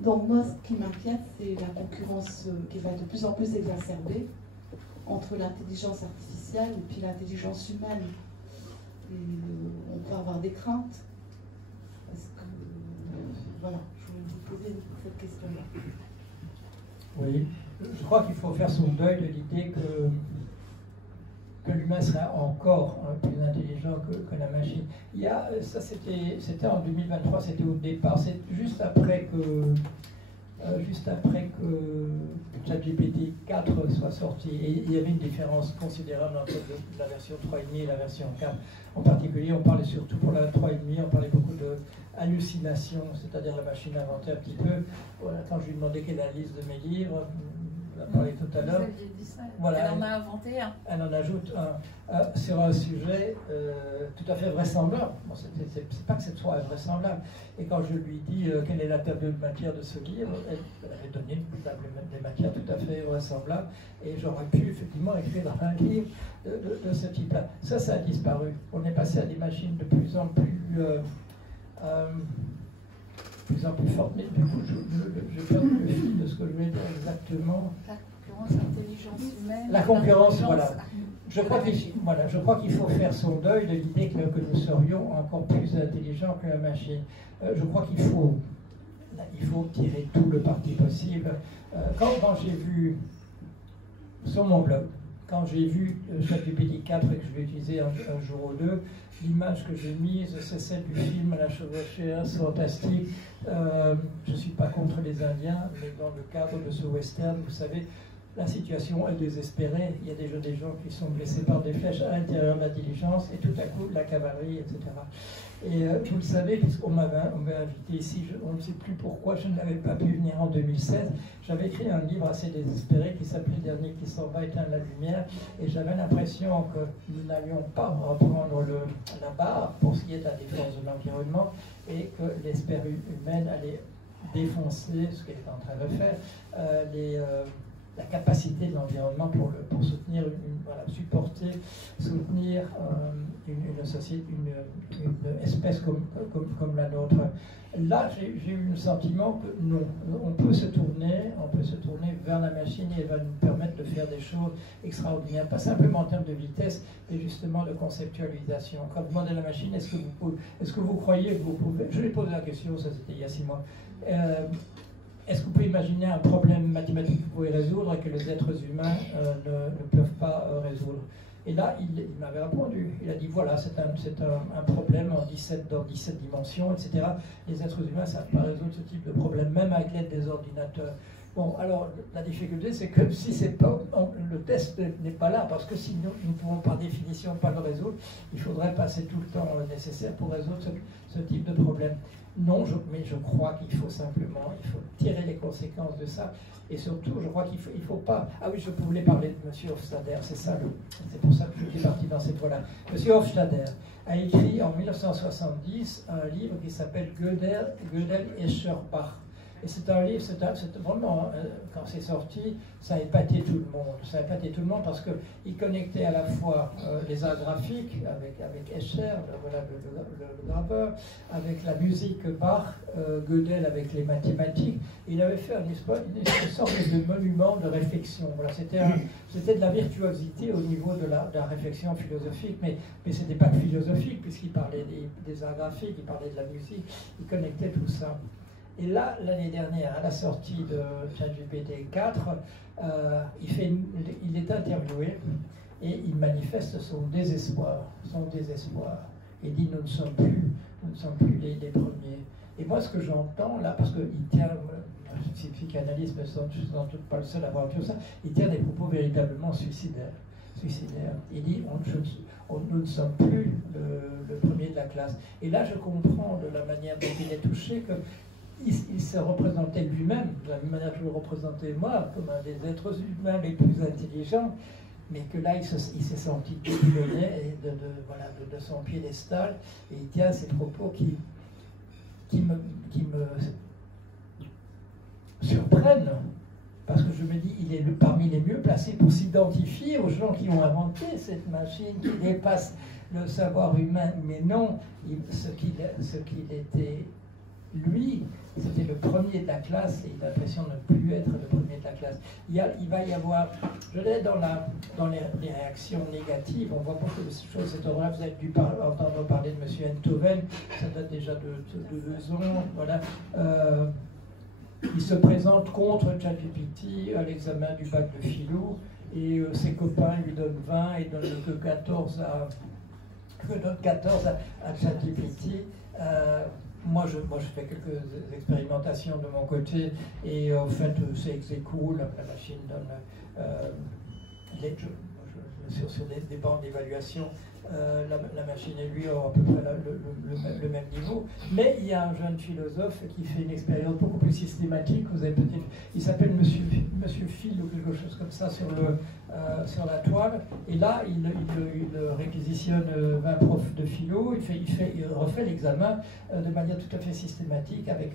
Donc moi, ce qui m'inquiète, c'est la concurrence qui va de plus en plus exacerbée entre l'intelligence artificielle et puis l'intelligence humaine. Et on peut avoir des craintes. Parce que, voilà, je voulais vous poser cette question-là. Oui, je crois qu'il faut faire son deuil de l'idée que l'humain sera encore plus intelligent que la machine. Il y a, ça c'était en 2023, c'était au départ, c'est juste après que ChatGPT 4 soit sorti. Et il y avait une différence considérable entre la version 3.5 et la version 4. En particulier, on parlait surtout pour la 3.5, on parlait beaucoup de hallucination, c'est-à-dire la machine inventait un petit peu. Voilà, quand je lui demandais quelle est la liste de mes livres, on a parlé tout à l'heure. Voilà, elle en a inventé un. Elle en ajoute un sur un sujet tout à fait vraisemblable. Bon, c'est pas que ce soit invraisemblable. Et quand je lui dis quelle est la table de matière de ce livre, elle avait donné une table des matières tout à fait vraisemblable. Et j'aurais pu effectivement écrire dans un livre de ce type-là. Ça a disparu. On est passé à des machines de plus en plus fortes. Mais du coup, je perds le fil de ce que je voulais dire exactement. La concurrence, l'intelligence humaine. La concurrence, voilà. Je crois qu'il faut faire son deuil de l'idée que nous serions encore plus intelligents que la machine. Je crois qu'il faut tirer tout le parti possible. Quand j'ai vu, sur mon blog, quand j'ai vu ChatGPT 4 et que je vais utiliser un jour ou deux, l'image que j'ai mise, c'est celle du film La Chevauchée fantastique. Je ne suis pas contre les Indiens, mais dans le cadre de ce western, vous savez, la situation est désespérée. Il y a déjà des gens qui sont blessés par des flèches à l'intérieur de la diligence, et tout à coup, la cavalerie, etc. Et vous le savez, puisqu'on m'avait invité ici, on ne sait plus pourquoi, je n'avais pas pu venir en 2016. J'avais écrit un livre assez désespéré qui s'appelait « Dernier qui s'en va éteindre la lumière », et j'avais l'impression que nous n'allions pas reprendre la barre pour ce qui est de la défense de l'environnement, et que l'espèce humaine allait défoncer, ce qu'elle est en train de faire, la capacité de l'environnement pour soutenir, supporter, soutenir une société, une espèce comme la nôtre. Là, j'ai eu le sentiment que non, on peut se tourner vers la machine et elle va nous permettre de faire des choses extraordinaires, pas simplement en termes de vitesse, mais justement de conceptualisation. Quand vous demandez à la machine, est-ce que vous croyez que vous pouvez... Je lui ai posé la question, ça c'était il y a 6 mois. Est-ce que vous pouvez imaginer un problème mathématique que vous pouvez résoudre et que les êtres humains ne peuvent pas résoudre? Et là, il m'avait répondu. Il a dit, voilà, c'est un problème dans 17 dimensions, etc. Les êtres humains ne savent pas résoudre ce type de problème, même avec l'aide des ordinateurs. Bon, alors, la difficulté, c'est que si le test n'est pas là, parce que sinon, nous ne pouvons par définition pas le résoudre, il faudrait passer tout le temps nécessaire pour résoudre ce type de problème. Non, mais je crois qu'il faut tirer les conséquences de ça. Et surtout, je crois qu'il ne faut pas... Ah oui, je voulais parler de M. Hofstadter, c'est pour ça que je suis parti dans cette voie-là. M. Hofstadter a écrit en 1970 un livre qui s'appelle Gödel et Scherbach. Et c'est un livre, vraiment, quand c'est sorti, ça a épaté tout le monde. Ça a épaté tout le monde parce qu'il connectait à la fois les arts graphiques avec Escher, voilà, le graveur, avec la musique Bach, Gödel avec les mathématiques. Il avait fait une sorte de monument de réflexion. Voilà, c'était de la virtuosité au niveau de la réflexion philosophique, mais ce n'était pas philosophique puisqu'il parlait des arts graphiques, il parlait de la musique, il connectait tout ça. Et là, l'année dernière, à la sortie de ChatGPT 4, il est interviewé et il manifeste son désespoir. Il dit, nous ne sommes plus les premiers. Et moi, ce que j'entends là, parce qu'il tient, c'est psychanalyste, mais sans doute pas le seul à avoir tout ça, il tient des propos véritablement suicidaires. Il dit, nous ne sommes plus le premier de la classe. Et là, je comprends de la manière dont il est touché que il se représentait lui-même, de la même manière que je le représentais moi, comme un des êtres humains les plus intelligents, mais que là, il s'est senti déboulonné de son piédestal, et il tient ces propos qui me surprennent, parce que je me dis, il est parmi les mieux placés pour s'identifier aux gens qui ont inventé cette machine qui dépasse le savoir humain, mais non, ce qu'il était lui, c'était le premier de la classe et il a l'impression de ne plus être le premier de la classe. Il va y avoir, je l'ai dans les réactions négatives, on voit beaucoup de choses. Cet endroit, vous avez dû entendre parler de M. Enthoven, ça date déjà de 2 ans. Voilà. Il se présente contre ChatGPT à l'examen du bac de philo et ses copains lui donnent 20 et donnent que 14 à ChatGPT. Moi, je fais quelques expérimentations de mon côté et en fait, c'est ex aequo, la machine donne sur des bancs d'évaluation, la machine et lui ont à peu près le même niveau. Mais il y a un jeune philosophe qui fait une expérience beaucoup plus systématique. Vous avez peut-être, il s'appelle Monsieur Phil ou quelque chose comme ça sur la toile. Et là, il réquisitionne 20 profs de philo. Il refait l'examen de manière tout à fait systématique avec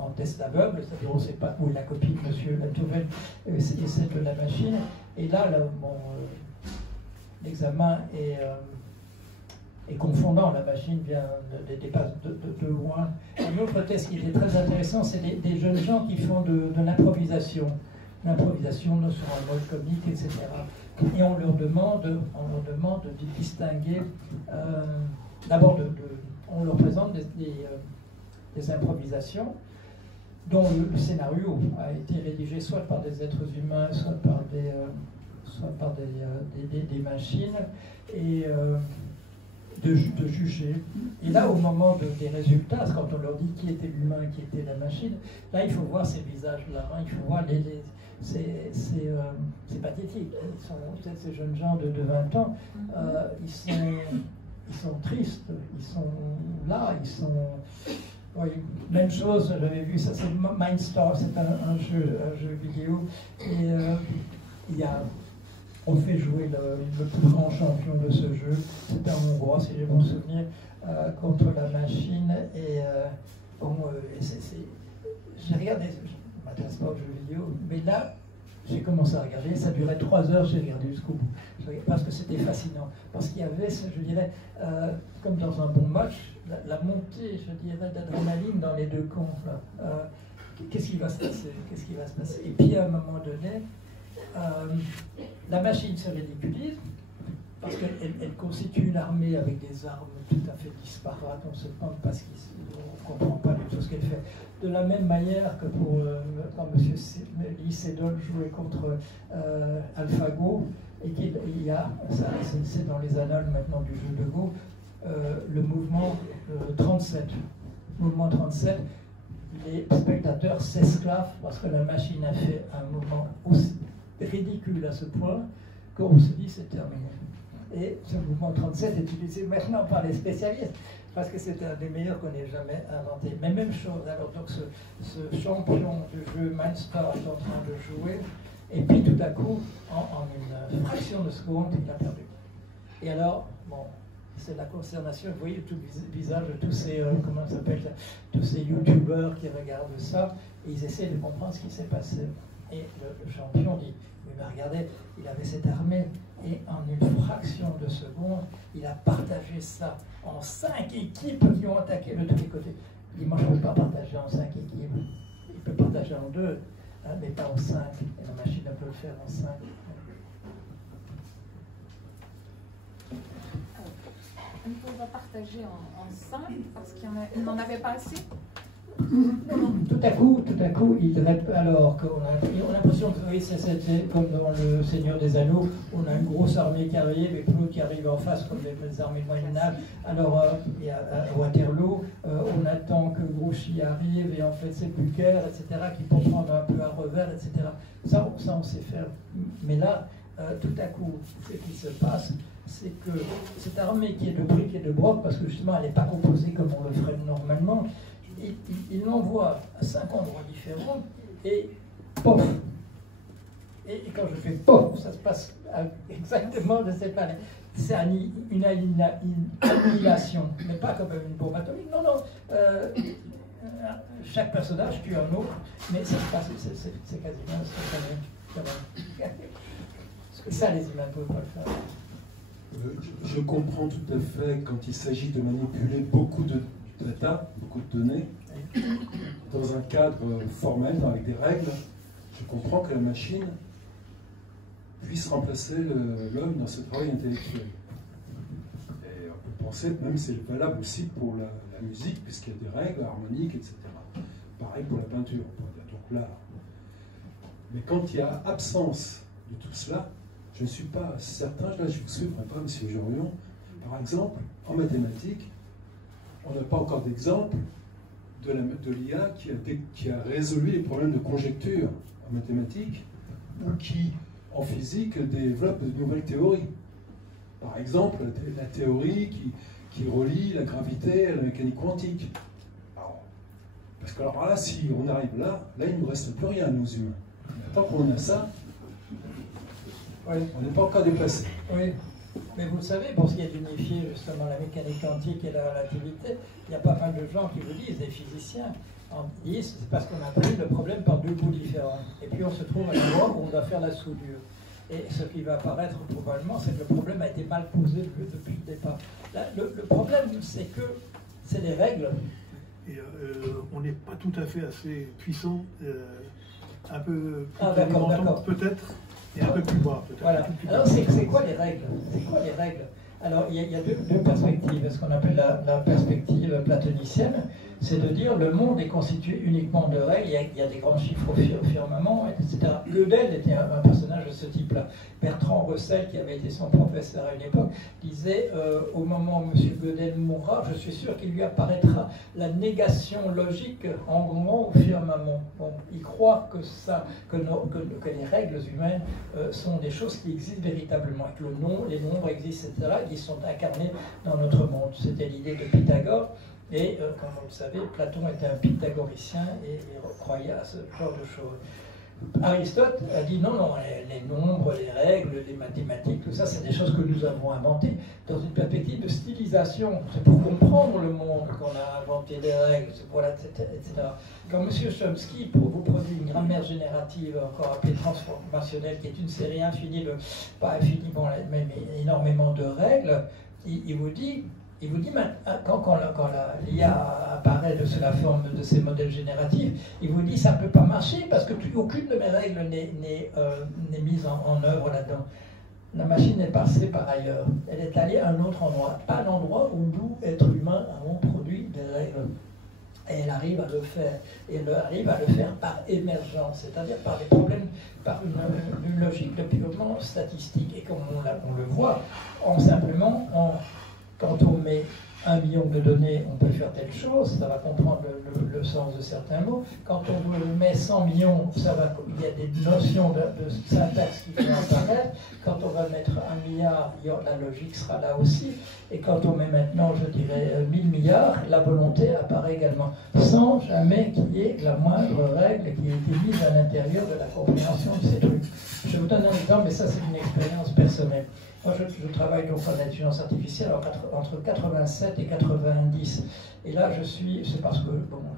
en test aveugle, c'est-à-dire on ne sait pas où est la copie de Monsieur Enthoven et celle de la machine. Et là, l'examen est confondant, la machine dépasse de loin. Un autre test qui est très intéressant, c'est des jeunes gens qui font de l'improvisation. L'improvisation sur un mode comique, etc. Et on leur demande de distinguer, d'abord on leur présente des improvisations dont le scénario a été rédigé soit par des êtres humains, soit par des machines, et de juger. Et là, au moment des résultats, quand on leur dit qui était l'humain et qui était la machine, là, il faut voir ces visages-là, il faut voir c'est pathétique. Ils sont peut-être ces jeunes gens de 20 ans, ils sont tristes, ils sont là, ils sont... Oui, même chose, j'avais vu ça, c'est Mindstar, c'est un jeu vidéo, et on fait jouer le plus grand champion de ce jeu, c'est un Hongrois, si j'ai bon souvenir, contre la machine, et j'ai regardé, je ne m'intéresse pas aux jeux vidéo, mais là, j'ai commencé à regarder, ça durait 3 heures, j'ai regardé jusqu'au bout, parce que c'était fascinant, parce qu'il y avait, je dirais, comme dans un bon match, la montée, je dirais, d'adrénaline dans les deux camps. Qu'est-ce qui va se passer? Et puis à un moment donné, la machine se ridiculise, parce qu'elle constitue une armée avec des armes tout à fait disparates, on se demande pas ce qu'on ne comprend pas du tout ce qu'elle fait. De la même manière que quand M. Lee Sedol jouait contre AlphaGo, et c'est dans les annales maintenant du jeu de Go, le mouvement 37. Mouvement 37, les spectateurs s'esclavent parce que la machine a fait un mouvement aussi ridicule à ce point qu'on se dit c'est terminé. Et ce mouvement 37 est utilisé maintenant par les spécialistes parce que c'est un des meilleurs qu'on ait jamais inventé. Mais même chose, alors donc ce champion du jeu Mindstar est en train de jouer, et puis tout à coup, en une fraction de seconde, il a perdu. Et alors, bon, c'est la consternation, vous voyez tout le visage de tous ces, comment ça s'appelle, tous ces youtubeurs qui regardent ça, et ils essaient de comprendre ce qui s'est passé. Et le champion dit, mais regardez, il avait cette armée, et en une fraction de seconde, il a partagé ça en 5 équipes qui ont attaqué de tous les côtés. Il dit, moi je ne peux pas partager en 5 équipes, il peut partager en 2, hein, mais pas en 5, et la machine peut le faire en 5. On ne pouvait pas partager en 5 parce qu'il n'en avait pas assez. Tout à coup, alors qu'on a l'impression que oui, c'est comme dans le Seigneur des Anneaux, on a une grosse armée qui arrive et puis l'autre qui arrive en face comme les armées de Moyen-Âge. Alors, à Waterloo, on attend que Grouchy arrive et en fait c'est Bucer, etc., qui peut prendre un peu à revers, etc. Ça on sait faire. Mais là, tout à coup, ce qui se passe, c'est que cette armée qui est de briques et de broc, parce que justement elle n'est pas composée comme on le ferait normalement, il l'envoie à 5 endroits différents et pof. Et quand je fais pof, ça se passe exactement de cette manière. C'est une annihilation, mais pas comme une bombe atomique. Non. Chaque personnage tue un autre, mais ça se passe, c'est quasiment instantané. Ça, les humains ne peuvent pas le faire. Je comprends tout à fait quand il s'agit de manipuler beaucoup de data, beaucoup de données, Dans un cadre formel, avec des règles, je comprends que la machine puisse remplacer l'homme dans ce travail intellectuel. Et on peut penser, même c'est valable aussi pour la musique, puisqu'il y a des règles harmoniques, etc. Pareil pour la peinture, on pourrait dire, donc l'art. Mais quand il y a absence de tout cela, je ne suis pas certain, là je ne vous suivrai pas, M. Jorion, par exemple, en mathématiques, on n'a pas encore d'exemple de l'IA qui a résolu les problèmes de conjecture en mathématiques ou qui, en physique, développe de nouvelles théories. Par exemple, la théorie qui relie la gravité à la mécanique quantique. Alors, parce que alors là, si on arrive là, il ne nous reste plus rien, nous humains. Tant qu'on a ça, oui. On n'est pas encore déplacé. Oui. Mais vous le savez, pour ce qui est d'unifier justement la mécanique quantique et la relativité, il y a pas mal de gens qui vous disent, des physiciens, disent c'est parce qu'on a pris le problème par deux bouts différents. Et puis on se trouve à un endroit où on doit faire la soudure. Et ce qui va apparaître probablement, c'est que le problème a été mal posé depuis le départ. Là, le problème, c'est que c'est les règles. Et on n'est pas tout à fait assez puissant, un peu plus d'accord. peut-être, et un peu plus bas peut-être. Voilà. Alors c'est quoi les règles? C'est quoi les règles? Alors il y a deux perspectives. Ce qu'on appelle la perspective platonicienne, c'est de dire le monde est constitué uniquement de règles. Il y a des grands chiffres au firmament, etc. Gödel était un personnage de ce type-là. Bertrand Russell, qui avait été son professeur à une époque, disait au moment où M. Gödel mourra, je suis sûr qu'il lui apparaîtra la négation logique en grand au firmament. Bon, il croit que les règles humaines sont des choses qui existent véritablement, et que les nombres existent, etc., qui sont incarnés dans notre monde. C'était l'idée de Pythagore. Et comme vous le savez, Platon était un pythagoricien et croyait à ce genre de choses. Aristote a dit non, les nombres, les règles, les mathématiques, tout ça, c'est des choses que nous avons inventées dans une perspective de stylisation. C'est pour comprendre le monde qu'on a inventé des règles, etc. Quand M. Chomsky vous produit une grammaire générative, encore appelée transformationnelle, qui est une série infinie, pas infinie, bon, mais énormément de règles, il vous dit quand l'IA apparaît de la forme de ces modèles génératifs, il vous dit ça ne peut pas marcher parce que aucune de mes règles n'est mise en œuvre là-dedans. La machine est passée par ailleurs. Elle est allée à un autre endroit, pas l'endroit où nous, êtres humains, avons produit des règles. Et elle arrive à le faire. Et elle arrive à le faire par émergence, c'est-à-dire par des problèmes, par une logique de purement statistique. Et comme on le voit, quand on met 1 million de données, on peut faire telle chose, ça va comprendre le sens de certains mots. Quand on met 100 millions, il y a des notions de syntaxe qui vont apparaître. Quand on va mettre 1 milliard, la logique sera là aussi. Et quand on met maintenant, je dirais, 1000 milliards, la volonté apparaît également, sans jamais qu'il y ait la moindre règle qui ait été mise à l'intérieur de la compréhension de ces trucs. Je vous donne un exemple, mais ça c'est une expérience personnelle. Moi, je travaille donc en intelligence artificielle entre 87 et 90. Et là, c'est parce que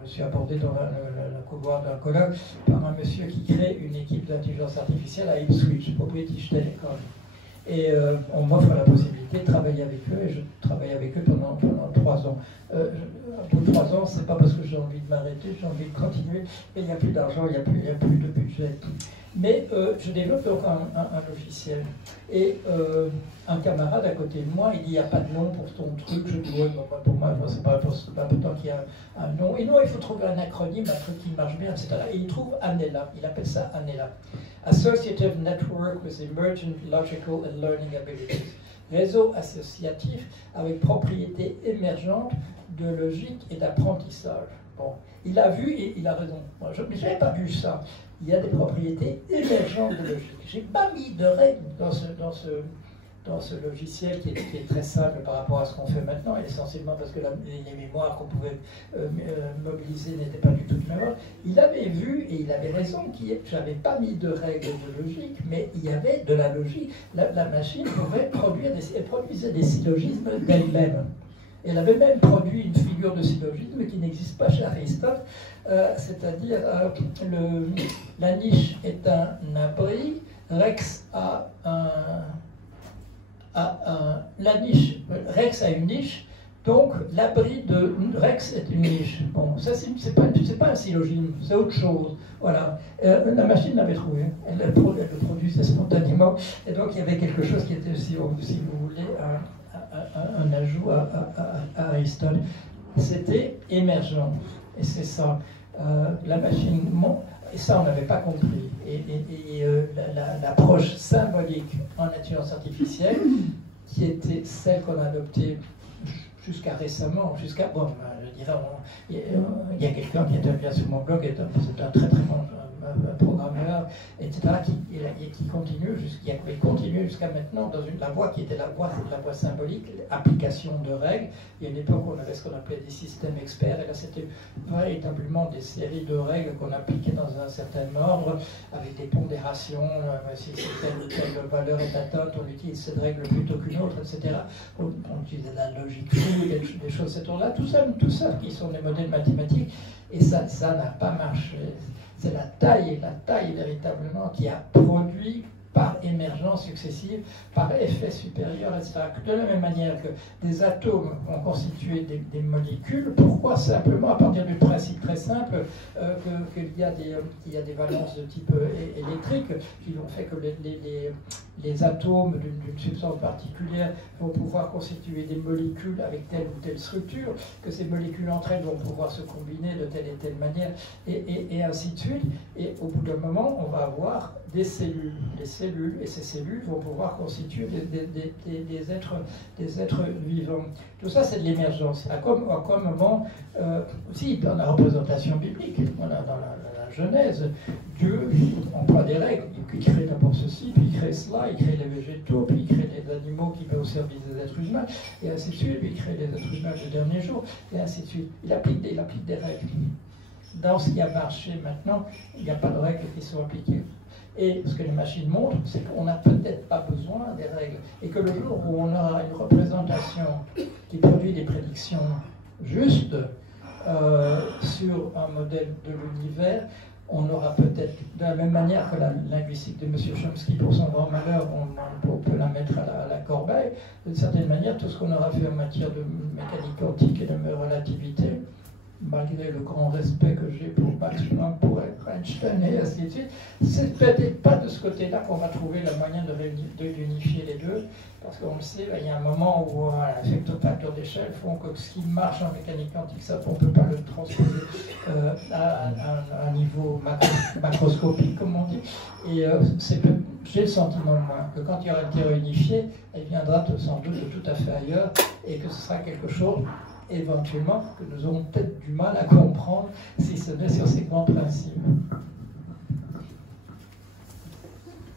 je suis abordé dans la couloir d'un colloque par un monsieur qui crée une équipe d'intelligence artificielle à Ipswich, au British Telecom. Et on m'offre la possibilité de travailler avec eux, et je travaille avec eux pendant 3 ans. Au bout de 3 ans, c'est pas parce que j'ai envie de m'arrêter, j'ai envie de continuer, et il n'y a plus d'argent, il n'y a plus de budget. Mais je développe donc un logiciel. Et un camarade à côté de moi, il dit, il n'y a pas de nom pour ton truc. Je dis, ouais, pour moi, c'est pas important qu'il y ait un nom. Et non, il faut trouver un acronyme, un truc qui marche bien, etc. Et il trouve ANELA, il appelle ça ANELA. Associative Network with Emergent Logical and Learning Abilities. Réseau associatif avec propriétés émergentes de logique et d'apprentissage. Bon, il a vu et il a raison. Moi, je n'avais pas vu ça. Il y a des propriétés émergentes de logique. Je n'ai pas mis de règles dans ce logiciel qui est très simple par rapport à ce qu'on fait maintenant, essentiellement parce que les mémoires qu'on pouvait mobiliser n'étaient pas du tout de mémoire. Il avait vu et il avait raison que je n'avais pas mis de règles de logique, mais il y avait de la logique. La machine pouvait elle produisait des syllogismes d'elle-même. Elle avait même produit une figure de syllogisme qui n'existe pas chez Aristote, c'est-à-dire la niche est un abri, Rex Rex a une niche, Donc, l'abri de Rex est une niche. Bon, ça, c'est pas un syllogisme, c'est autre chose. Voilà. La machine l'avait trouvé. Elle le produisait spontanément. Et donc, il y avait quelque chose qui était aussi, si vous voulez, un ajout à Aristote. C'était émergent. Et c'est ça. La machine, et ça, on n'avait pas compris. Et l'approche symbolique en intelligence artificielle, qui était celle qu'on a adoptée jusqu'à récemment, bon, je dirais, il y a quelqu'un qui intervient sur mon blog, c'est un très très bon programmeur, etc., qui continue jusqu'à maintenant dans la voie qui était la voie symbolique, application de règles. Il y a une époque où on avait ce qu'on appelait des systèmes experts, et là c'était véritablement des séries de règles qu'on appliquait dans un certain ordre, avec des pondérations, si telle ou telle valeur est atteinte, on utilise cette règle plutôt qu'une autre, etc. On utilisait la logique fou, des choses de cet ordre-là, tout ça qui sont des modèles mathématiques, et ça n'a pas marché. C'est la taille véritablement qui a produit par émergence successive, par effet supérieur, etc. De la même manière que des atomes ont constitué des molécules, pourquoi simplement, à partir du principe très simple qu'il y a des valences de type électrique qui ont fait que les atomes d'une substance particulière vont pouvoir constituer des molécules avec telle ou telle structure, que ces molécules entre elles vont pouvoir se combiner de telle et telle manière, et ainsi de suite. Et au bout d'un moment, on va avoir des cellules, et ces cellules vont pouvoir constituer des êtres vivants. Tout ça, c'est de l'émergence. À quoi moment, aussi dans la représentation biblique, voilà, dans la Genèse, Dieu emploie des règles. Il crée d'abord ceci, puis il crée cela, il crée les végétaux, puis il crée des animaux qui mettent au service des êtres humains, et ainsi de suite, puis il crée les êtres humains du dernier jour, et ainsi de suite. Il applique des règles. Dans ce qui a marché maintenant, il n'y a pas de règles qui sont appliquées. Et ce que les machines montrent, c'est qu'on n'a peut-être pas besoin des règles. Et que le jour où on aura une représentation qui produit des prédictions justes sur un modèle de l'univers, on aura peut-être, de la même manière que la linguistique de M. Chomsky, pour son grand malheur, on peut la mettre à la corbeille, d'une certaine manière, tout ce qu'on aura fait en matière de mécanique quantique et de relativité, malgré le grand respect que j'ai pour Max Planck, pour Einstein et ainsi de suite, c'est peut-être pas de ce côté-là qu'on va trouver le moyen d'unifier les deux, parce qu'on le sait, il y a un moment où l'effet facteur d'échelle font que ce qui marche en mécanique quantique, ça, on ne peut pas le transposer à un niveau macroscopique, comme on dit. Et j'ai le sentiment, moi, que quand il y aura une théorie unifiée, elle viendra sans doute de tout à fait ailleurs, et que ce sera quelque chose éventuellement que nous aurons peut-être du mal à comprendre si ce n'est sur ces grands principes.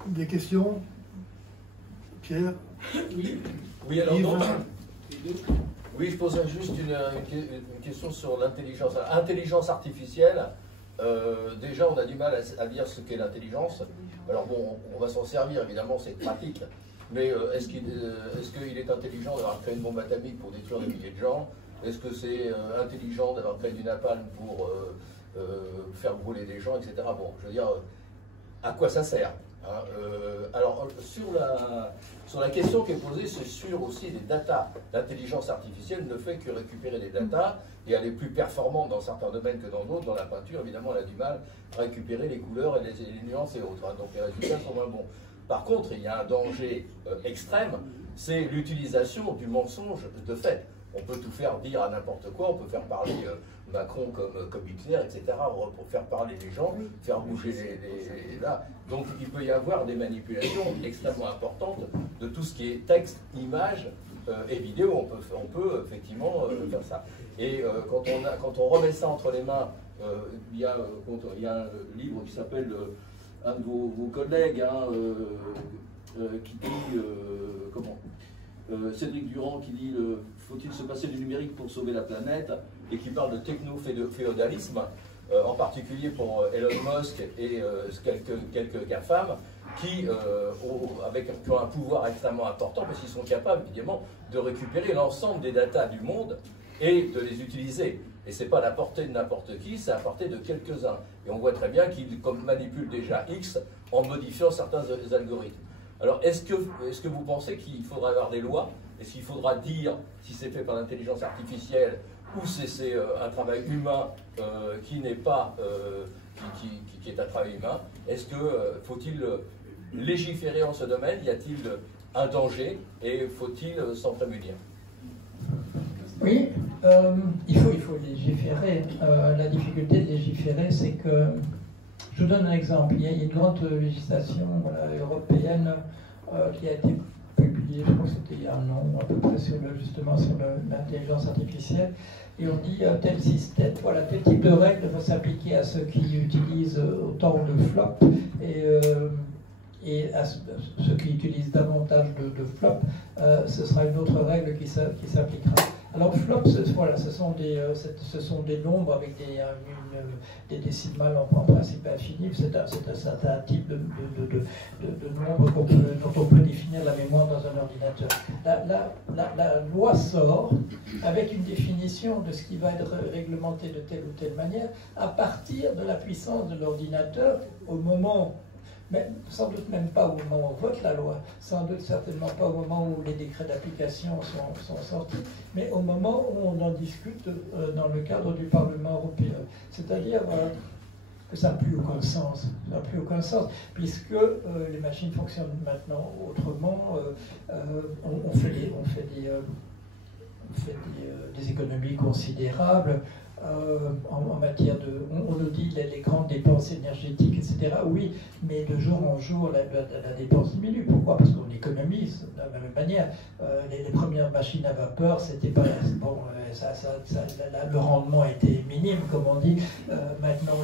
Des questions? Pierre? Oui, alors donc, oui, je poserais juste une question sur l'intelligence. Intelligence artificielle, déjà on a du mal à dire ce qu'est l'intelligence. Alors bon, on va s'en servir, évidemment, c'est pratique. Mais est-ce qu'il est intelligent d'avoir créé une bombe atomique pour détruire des milliers de gens? Est-ce que c'est intelligent d'avoir créé du napalm pour faire brûler des gens, etc. Bon, je veux dire, à quoi ça sert, hein? Alors, sur la question qui est posée, c'est sur aussi les datas. L'intelligence artificielle ne fait que récupérer des datas, et elle est plus performante dans certains domaines que dans d'autres. Dans la peinture, évidemment, elle a du mal à récupérer les couleurs et les nuances et autres, hein, donc les résultats sont moins bons. Par contre, il y a un danger extrême, c'est l'utilisation du mensonge de fait. On peut tout faire dire à n'importe quoi, on peut faire parler Macron comme Hitler, etc., pour faire parler les gens, faire bouger là. Donc il peut y avoir des manipulations extrêmement importantes de tout ce qui est texte, image et vidéo. On peut effectivement faire ça. Et quand on remet ça entre les mains, il y a un livre qui s'appelle un de vos collègues, hein, qui dit Cédric Durand, qui dit faut-il se passer du numérique pour sauver la planète, et qui parle de techno-féodalisme, en particulier pour Elon Musk et quelques GAFAM qui ont un pouvoir extrêmement important parce qu'ils sont capables évidemment de récupérer l'ensemble des datas du monde et de les utiliser. Et ce n'est pas à la portée de n'importe qui, c'est à la portée de quelques-uns. Et on voit très bien qu'ils manipulent déjà X en modifiant certains algorithmes. Alors, est-ce que vous pensez qu'il faudra avoir des lois Est-ce qu'il faudra dire si c'est fait par l'intelligence artificielle ou si c'est un travail humain qui n'est pas, qui est un travail humain? Est-ce que faut-il légiférer en ce domaine? Y a-t-il un danger et faut-il s'en prémunir? Oui, il faut légiférer. La difficulté de légiférer, c'est que, je vous donne un exemple, il y a une grande législation européenne qui a été publiée, je crois que c'était il y a un an à peu près, justement sur l'intelligence artificielle, et on dit tel système, voilà, tel type de règle va s'appliquer à ceux qui utilisent autant de flops et à ceux qui utilisent davantage de flops, ce sera une autre règle qui s'appliquera. Alors flop, voilà, ce sont des nombres avec des décimales en principe infinies. C'est un certain type de nombre dont on peut définir la mémoire dans un ordinateur. La loi sort avec une définition de ce qui va être réglementé de telle ou telle manière à partir de la puissance de l'ordinateur au moment. Mais sans doute même pas au moment où on vote la loi, sans doute certainement pas au moment où les décrets d'application sont sortis, mais au moment où on en discute dans le cadre du Parlement européen. C'est-à-dire que ça n'a plus aucun sens. Ça n'a plus aucun sens, puisque les machines fonctionnent maintenant autrement. On fait des économies considérables. En matière de... On nous dit les grandes dépenses énergétiques, etc. Oui, mais de jour en jour, la dépense diminue. Pourquoi? Parce qu'on économise de la même manière. Les premières machines à vapeur, c'était pas... Bon, le rendement était minime, comme on dit. Maintenant,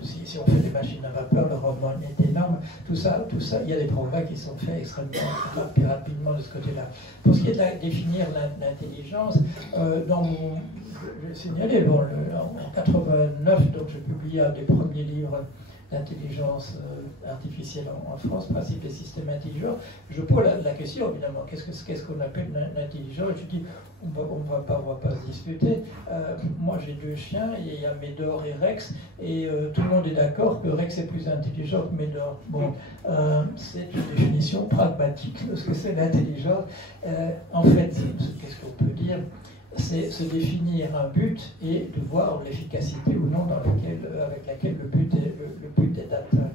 si on fait des machines à vapeur, le rendement est énorme. Tout ça, il y a des progrès qui sont faits extrêmement plus rapidement de ce côté-là. Pour ce qui est de définir l'intelligence, dans mon... Je vais signaler, en 1989, donc j'ai publié un des premiers livres d'intelligence artificielle en France, Principes et systèmes intelligents. Je pose la question, évidemment, qu'est-ce qu'on appelle l'intelligence? Je dis, on va pas se disputer. Moi, j'ai 2 chiens, il y a Médor et Rex, et tout le monde est d'accord que Rex est plus intelligent que Médor. Bon, c'est une définition pragmatique de ce que c'est l'intelligence. En fait, qu'est-ce qu'on peut dire? C'est se définir un but et de voir l'efficacité ou non avec laquelle le but est atteint.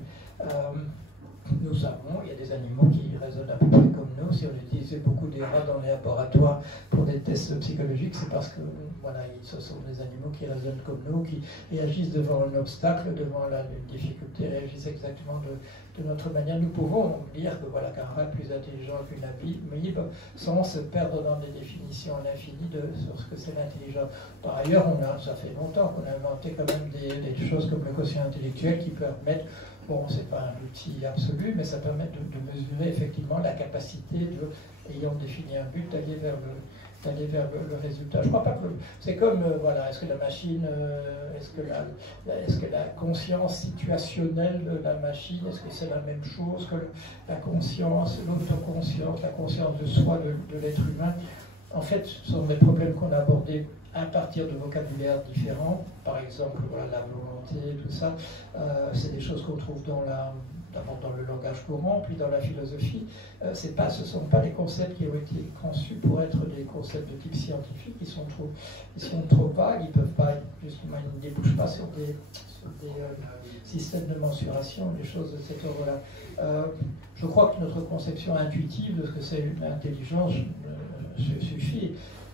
Nous savons, il y a des animaux qui raisonnent à peu près comme nous. Si on utilisait beaucoup des rats dans les laboratoires pour des tests psychologiques, c'est parce que voilà, ce sont des animaux qui raisonnent comme nous, qui réagissent devant un obstacle, devant une difficulté, réagissent exactement de notre manière. Nous pouvons dire que voilà, qu'un rat est plus intelligent qu'une amibe sans se perdre dans des définitions à l'infini sur ce que c'est l'intelligence. Par ailleurs, ça fait longtemps qu'on a inventé quand même des choses comme le quotient intellectuel qui permettent. Bon, ce n'est pas un outil absolu, mais ça permet de mesurer effectivement la capacité, ayant défini un but, d'aller vers le résultat. Je crois pas que c'est comme, voilà, est-ce que la machine, est-ce que la conscience situationnelle de la machine, est-ce que c'est la même chose que la conscience, l'autoconscience, la conscience de soi de l'être humain? En fait, ce sont des problèmes qu'on a abordés à partir de vocabulaires différents, par exemple voilà, la volonté, tout ça, c'est des choses qu'on trouve d'abord dans le langage courant, puis dans la philosophie. Ce ne sont pas des concepts qui ont été conçus pour être des concepts de type scientifique, ils sont trop vagues, ils peuvent pas, justement, ils ne débouchent pas sur des systèmes de mensuration, des choses de cet ordre-là. Je crois que notre conception intuitive de ce que c'est une intelligence suffit.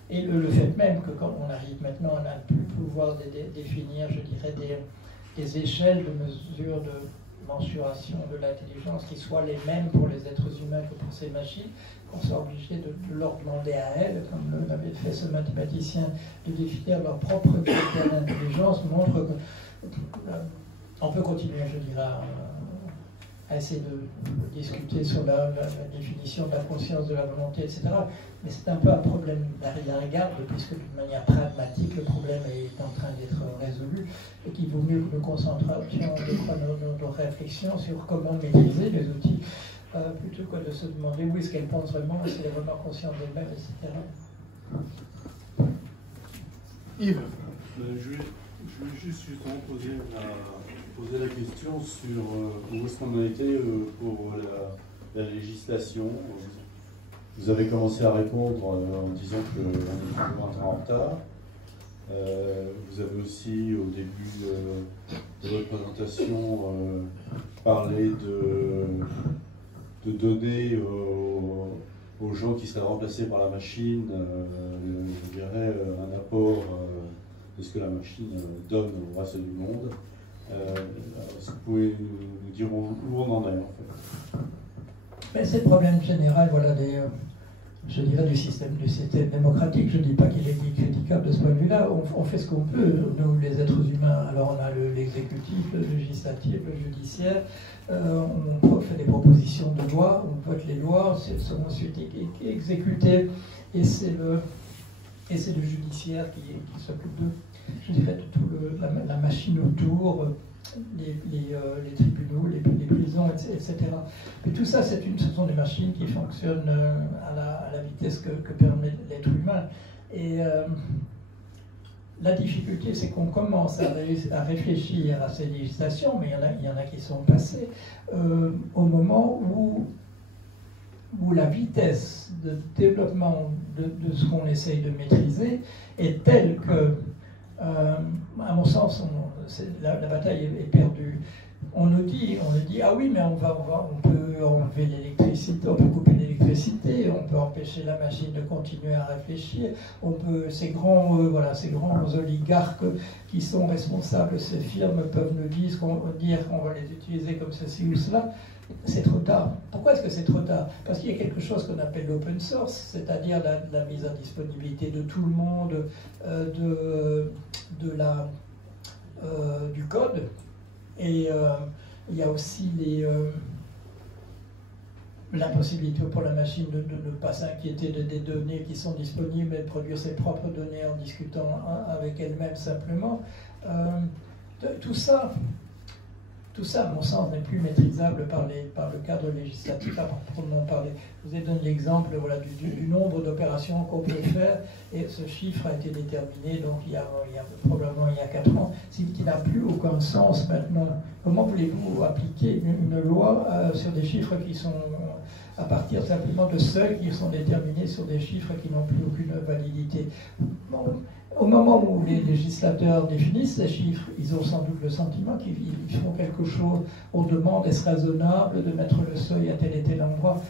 Et le fait même que quand on arrive maintenant, on a le pouvoir de définir, je dirais, des échelles de mesure de mensuration de l'intelligence qui soient les mêmes pour les êtres humains que pour ces machines, qu'on soit obligé de leur demander à elles, comme l'avait fait ce mathématicien, de définir leur propre critère d'intelligence, montre qu'on peut continuer, je dirais, à essayer de discuter sur la définition de la conscience, de la volonté, etc. Mais c'est un peu un problème d'arrière-garde, puisque d'une manière pragmatique, le problème est en train d'être résolu, et qu'il vaut mieux que nous concentrions nos réflexions sur comment maîtriser les outils, plutôt que de se demander où est-ce qu'elles pensent vraiment, est-ce qu'elles sont vraiment conscientes d'elles-mêmes, etc. Yves, je voulais juste justement poser la question sur où est-ce qu'on a été pour la législation. Vous avez commencé à répondre en disant qu'on était un peu en retard. Vous avez aussi, au début de votre présentation, parlé de donner aux gens qui seraient remplacés par la machine, je dirais, un apport de ce que la machine donne au reste du monde. Est-ce que vous pouvez nous dire où on en est, en fait? C'est le problème général, voilà, je dirais, du système démocratique. Je ne dis pas qu'il est critiquable de ce point de vue-là. On fait ce qu'on peut, nous, les êtres humains. Alors, on a l'exécutif, le législatif, le judiciaire. On fait des propositions de loi, on vote les lois, elles sont ensuite exécutées. Et c'est le judiciaire qui s'occupe je dirais, de tout la machine autour, les tribunaux, les prisons, etc. Mais tout ça, ce sont des machines qui fonctionnent à la vitesse que permet l'être humain. Et la difficulté, c'est qu'on commence à réfléchir à ces législations, mais il y en a qui sont passées, au moment où la vitesse de développement de ce qu'on essaye de maîtriser est telle que, à mon sens, la bataille est perdue. On nous dit, ah oui, mais on peut enlever l'électricité, on peut couper l'électricité, on peut empêcher la machine de continuer à réfléchir, ces grands oligarques qui sont responsables, ces firmes peuvent nous dire qu'on va les utiliser comme ceci ou cela. C'est trop tard. Pourquoi est-ce que c'est trop tard? Parce qu'il y a quelque chose qu'on appelle l'open source, c'est-à-dire la mise en disponibilité de tout le monde, du code. Et il y a aussi l'impossibilité pour la machine de ne pas s'inquiéter des données qui sont disponibles et de produire ses propres données en discutant avec elle-même simplement. Tout ça, à mon sens, n'est plus maîtrisable par le cadre législatif à proprement parler. Je vous ai donné l'exemple du nombre d'opérations qu'on peut faire, et ce chiffre a été déterminé donc probablement il y a 4 ans, qui n'a plus aucun sens maintenant. Comment voulez-vous appliquer une loi sur des chiffres qui sont à partir simplement de seuils qui sont déterminés sur des chiffres qui n'ont plus aucune validité? Au moment où les législateurs définissent ces chiffres, ils ont sans doute le sentiment qu'ils font quelque chose. On demande, est-ce raisonnable de mettre le seuil à tel et tel endroit?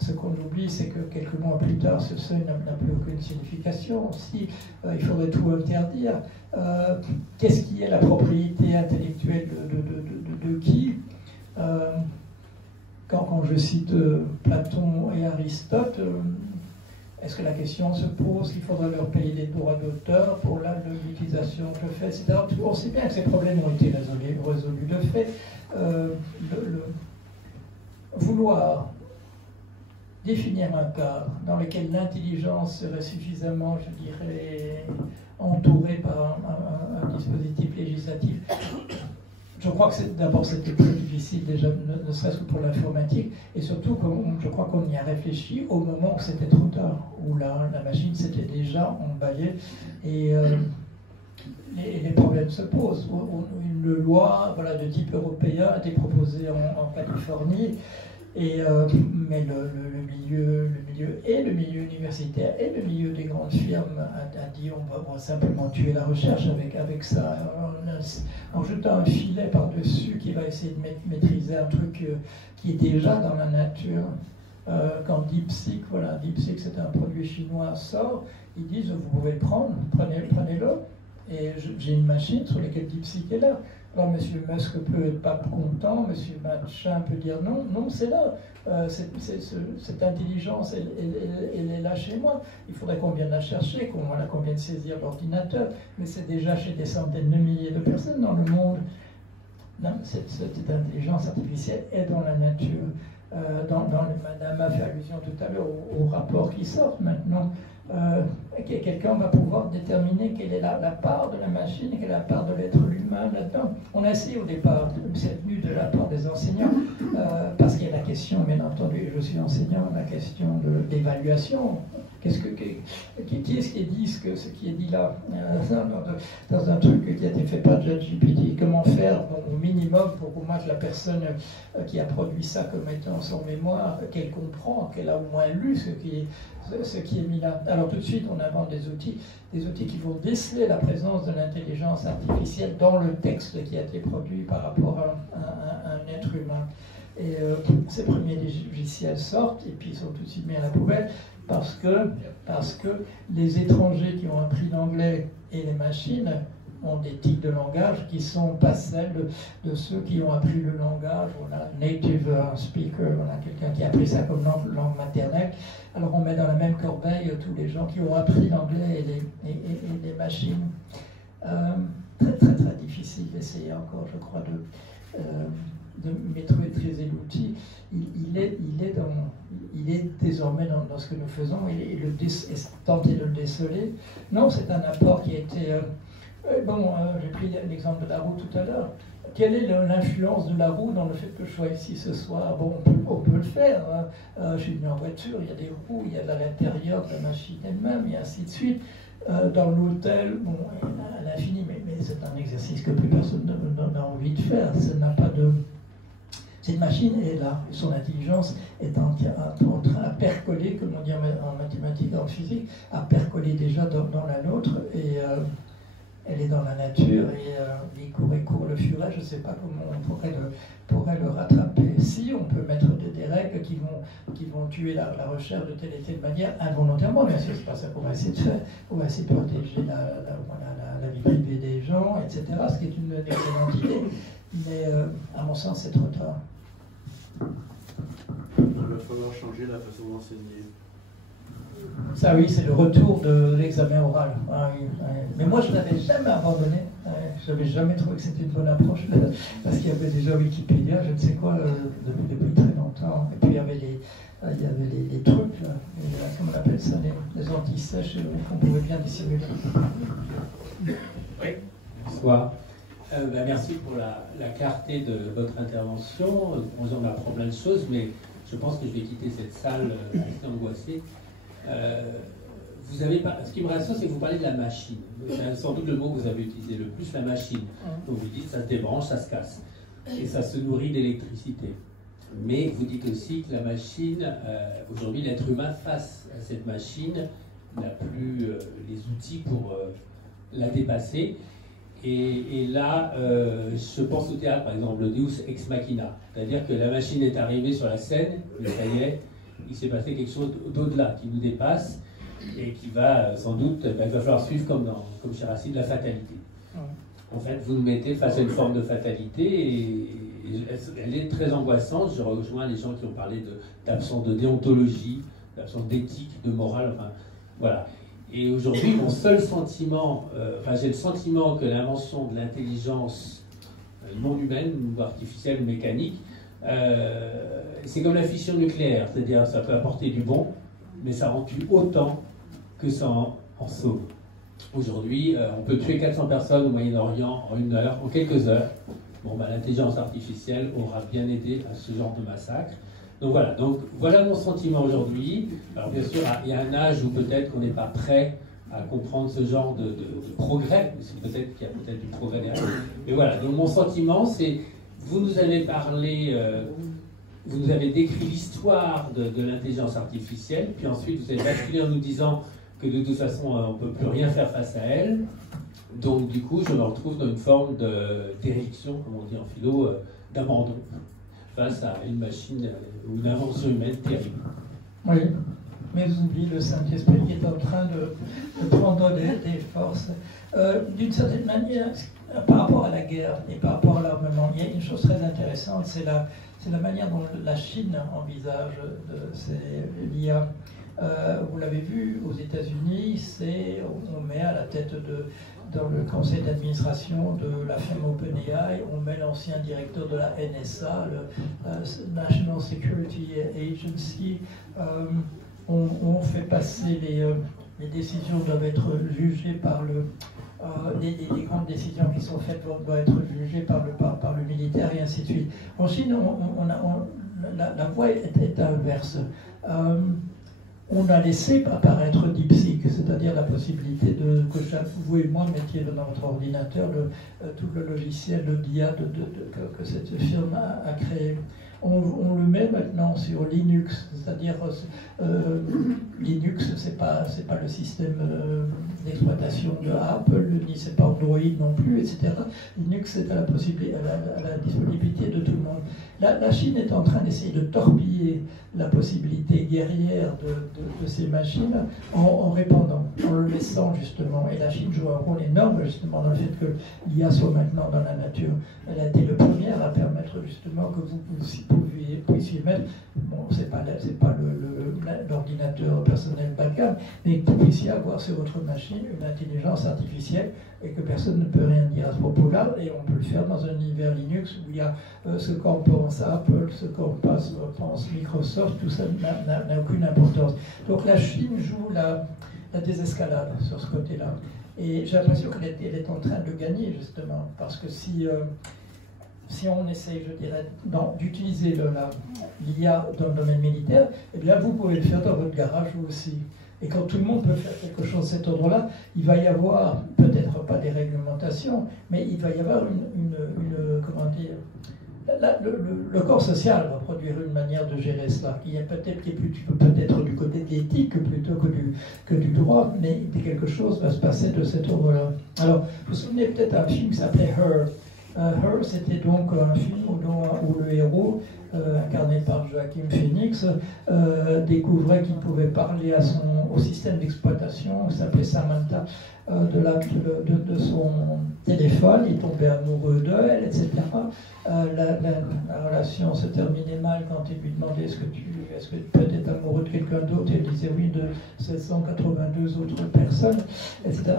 Ce qu'on oublie, c'est que quelques mois plus tard, ce seuil n'a plus aucune signification. Si il faudrait tout interdire, qu'est-ce qui est la propriété intellectuelle de qui? Quand je cite Platon et Aristote, est-ce que la question se pose qu'il faudra leur payer des droits d'auteur pour l'utilisation que fait, etc. On sait bien que ces problèmes ont été résolus. De fait, vouloir définir un cadre dans lequel l'intelligence serait suffisamment, je dirais, entourée par un dispositif législatif, je crois que d'abord c'était très difficile déjà, ne serait-ce que pour l'informatique, et surtout je crois qu'on y a réfléchi au moment où c'était trop tard, où la machine s'était déjà emballée, et les problèmes se posent. Une loi de type européen a été proposée en Californie, mais le milieu universitaire et le milieu des grandes firmes a dit on va simplement tuer la recherche avec ça, en jetant un filet par-dessus qui va essayer de maîtriser un truc qui est déjà dans la nature. Quand DeepSeek, c'est un produit chinois, sort, ils disent vous pouvez le prendre, prenez-le, et j'ai une machine sur laquelle DeepSeek est là. Alors, M. Musk peut être pas content, M. Machin peut dire non, c'est là. Cette intelligence, elle est là chez moi. Il faudrait qu'on vienne la chercher, qu'on vienne saisir l'ordinateur, mais c'est déjà chez des centaines de milliers de personnes dans le monde. Non, cette intelligence artificielle est dans la nature. Madame a fait allusion tout à l'heure au rapport qui sort maintenant. Quelqu'un va pouvoir déterminer quelle est la part de la machine, quelle est la part de l'être humain là-dedans. On a essayé au départ, c'est venu de la part des enseignants, parce qu'il y a la question, bien entendu, je suis enseignant, la question de l'évaluation. qui est-ce qui dit ce qui est dit là dans un truc qui a été fait par ChatGPT? Comment faire au minimum pour au moins que la personne qui a produit ça comme étant son mémoire, qu'elle comprend, qu'elle a au moins lu ce qui est mis là. Alors tout de suite, on invente des outils qui vont déceler la présence de l'intelligence artificielle dans le texte qui a été produit par rapport à un être humain. Et ces premiers logiciels sortent et puis ils sont tout de suite mis à la poubelle parce que les étrangers qui ont appris l'anglais et les machines ont des tics de langage qui ne sont pas celles de ceux qui ont appris le langage. Voilà, native speaker, voilà, quelqu'un qui a appris ça comme langue maternelle. Alors on met dans la même corbeille tous les gens qui ont appris l'anglais et les machines. Très très très difficile d'essayer encore, je crois, de maîtriser l'outil. Il est désormais dans ce que nous faisons et tenter de le déceler. Non, c'est un apport qui a été... j'ai pris l'exemple de la roue tout à l'heure. Quelle est l'influence de la roue dans le fait que je sois ici ce soir? Bon, on peut le faire. Hein. Je suis venu en voiture, il y a des roues, il y a à l'intérieur de la machine elle-même, et ainsi de suite. Dans l'hôtel, bon, à l'infini, mais c'est un exercice que plus personne n'a envie de faire. Ça n'a pas de... Cette machine est là, son intelligence est en train à percoler, comme on dit en mathématiques et en physique, à percoler déjà dans la nôtre, et elle est dans la nature, et il court le furet, je ne sais pas comment on pourrait le rattraper. Si, on peut mettre des règles qui vont tuer la recherche de telle et telle manière, involontairement, bien sûr, c'est pas ça qu'on va essayer de faire, on va essayer de protéger la vie privée des gens, etc., ce qui est une excellente idée, mais à mon sens, c'est trop tard. Il va falloir changer la façon d'enseigner. Ça oui, c'est le retour de l'examen oral. Ah, oui, ouais. Mais moi, je ne l'avais jamais abandonné. Je n'avais jamais trouvé que c'était une bonne approche, parce qu'il y avait déjà Wikipédia, je ne sais quoi, depuis très longtemps. Et puis il y avait les trucs, là, comment on appelle ça, les anti-sèches qu'on pouvait bien dissimuler. Oui, bonsoir. Merci pour la clarté de votre intervention. On apprend plein de choses, mais je pense que je vais quitter cette salle assez angoissée. Ce qui me rassure, c'est que vous parlez de la machine. C'est sans doute le mot que vous avez utilisé le plus, la machine. Donc vous dites ça se débranche, ça se casse. Et ça se nourrit d'électricité. Mais vous dites aussi que la machine, aujourd'hui l'être humain face à cette machine n'a plus les outils pour la dépasser. Et là, je pense au théâtre, par exemple, le Deus ex machina. C'est-à-dire que la machine est arrivée sur la scène, mais ça y est, il s'est passé quelque chose d'au-delà, qui nous dépasse, et qui va sans doute, il va falloir suivre comme chez Racine, la fatalité. En fait, vous nous mettez face à une forme de fatalité, et elle est très angoissante. Je rejoins les gens qui ont parlé d'absence de déontologie, d'absence d'éthique, de morale, enfin, voilà. Et aujourd'hui, mon seul sentiment, j'ai le sentiment que l'invention de l'intelligence non humaine, ou artificielle ou mécanique, c'est comme la fission nucléaire, c'est-à-dire ça peut apporter du bon, mais ça en tue autant que ça en sauve. Aujourd'hui, on peut tuer 400 personnes au Moyen-Orient en 1 heure, en quelques heures. Bon, l'intelligence artificielle aura bien aidé à ce genre de massacre. Donc voilà mon sentiment aujourd'hui. Alors bien sûr, il y a un âge où peut-être qu'on n'est pas prêt à comprendre ce genre de progrès, peut-être qu'il y a peut-être du progrès derrière. Mais voilà, donc mon sentiment, c'est, vous nous avez parlé, vous nous avez décrit l'histoire de l'intelligence artificielle, puis ensuite vous avez basculé en nous disant que de toute façon, on ne peut plus rien faire face à elle. Donc du coup, je me retrouve dans une forme d'érection, comme on dit en philo, d'abandon face à une machine ou une invention humaine terrible. Oui, mais vous oubliez le Saint-Esprit qui est en train de prendre des forces. D'une certaine manière, par rapport à la guerre et par rapport à l'armement, il y a une chose très intéressante, c'est la manière dont la Chine envisage l'IA. Vous l'avez vu, aux États-Unis, on met à la tête dans le conseil d'administration de la firme OpenAI, on met l'ancien directeur de la NSA, le National Security Agency. On fait passer les décisions doivent être jugées par les grandes décisions qui sont faites doivent être jugées par le militaire et ainsi de suite. En Chine, la voie est inverse. on a laissé apparaître DeepSeek, c'est-à-dire la possibilité que vous et moi mettiez dans notre ordinateur tout le logiciel d'IA que cette firme a créé. On le met maintenant sur Linux, c'est-à-dire Linux, c'est pas le système d'exploitation de Apple, ni c'est pas Android non plus, etc. Linux est à la disponibilité de tout le monde. La Chine est en train d'essayer de torpiller la possibilité guerrière de ces machines en répandant, en le laissant justement. Et la Chine joue un rôle énorme justement dans le fait que l'IA soit maintenant dans la nature. Elle a été le premier à permettre justement que vous puissiez mettre, bon, c'est pas l'ordinateur personnel bas de gamme, mais que vous puissiez avoir sur votre machine une intelligence artificielle et que personne ne peut rien dire à ce propos-là, et on peut le faire dans un univers Linux où il y a ce qu'en pense Apple, ce qu'en pense Microsoft, tout ça n'a aucune importance. Donc la Chine joue la désescalade sur ce côté-là. Et j'ai l'impression qu'elle est en train de gagner, justement, parce que si on essaye, je dirais, d'utiliser l'IA dans le domaine militaire, eh bien vous pouvez le faire dans votre garage vous aussi. Et quand tout le monde peut faire quelque chose de cet ordre-là, il va y avoir, peut-être pas des réglementations, mais il va y avoir comment dire, le corps social va produire une manière de gérer cela, qui est peut-être du côté de l'éthique plutôt que du droit, mais quelque chose va se passer de cet ordre-là. Alors, vous vous souvenez peut-être d'un film qui s'appelait Her. Her, c'était donc un film où le héros, incarné par Joaquin Phoenix, découvrait qu'il pouvait parler au système d'exploitation, qui s'appelait Samantha, de son téléphone. Il tombait amoureux d'elle, etc. La relation se terminait mal quand il lui demandait est-ce que tu peux être amoureux de quelqu'un d'autre, et elle disait oui de 782 autres personnes, etc.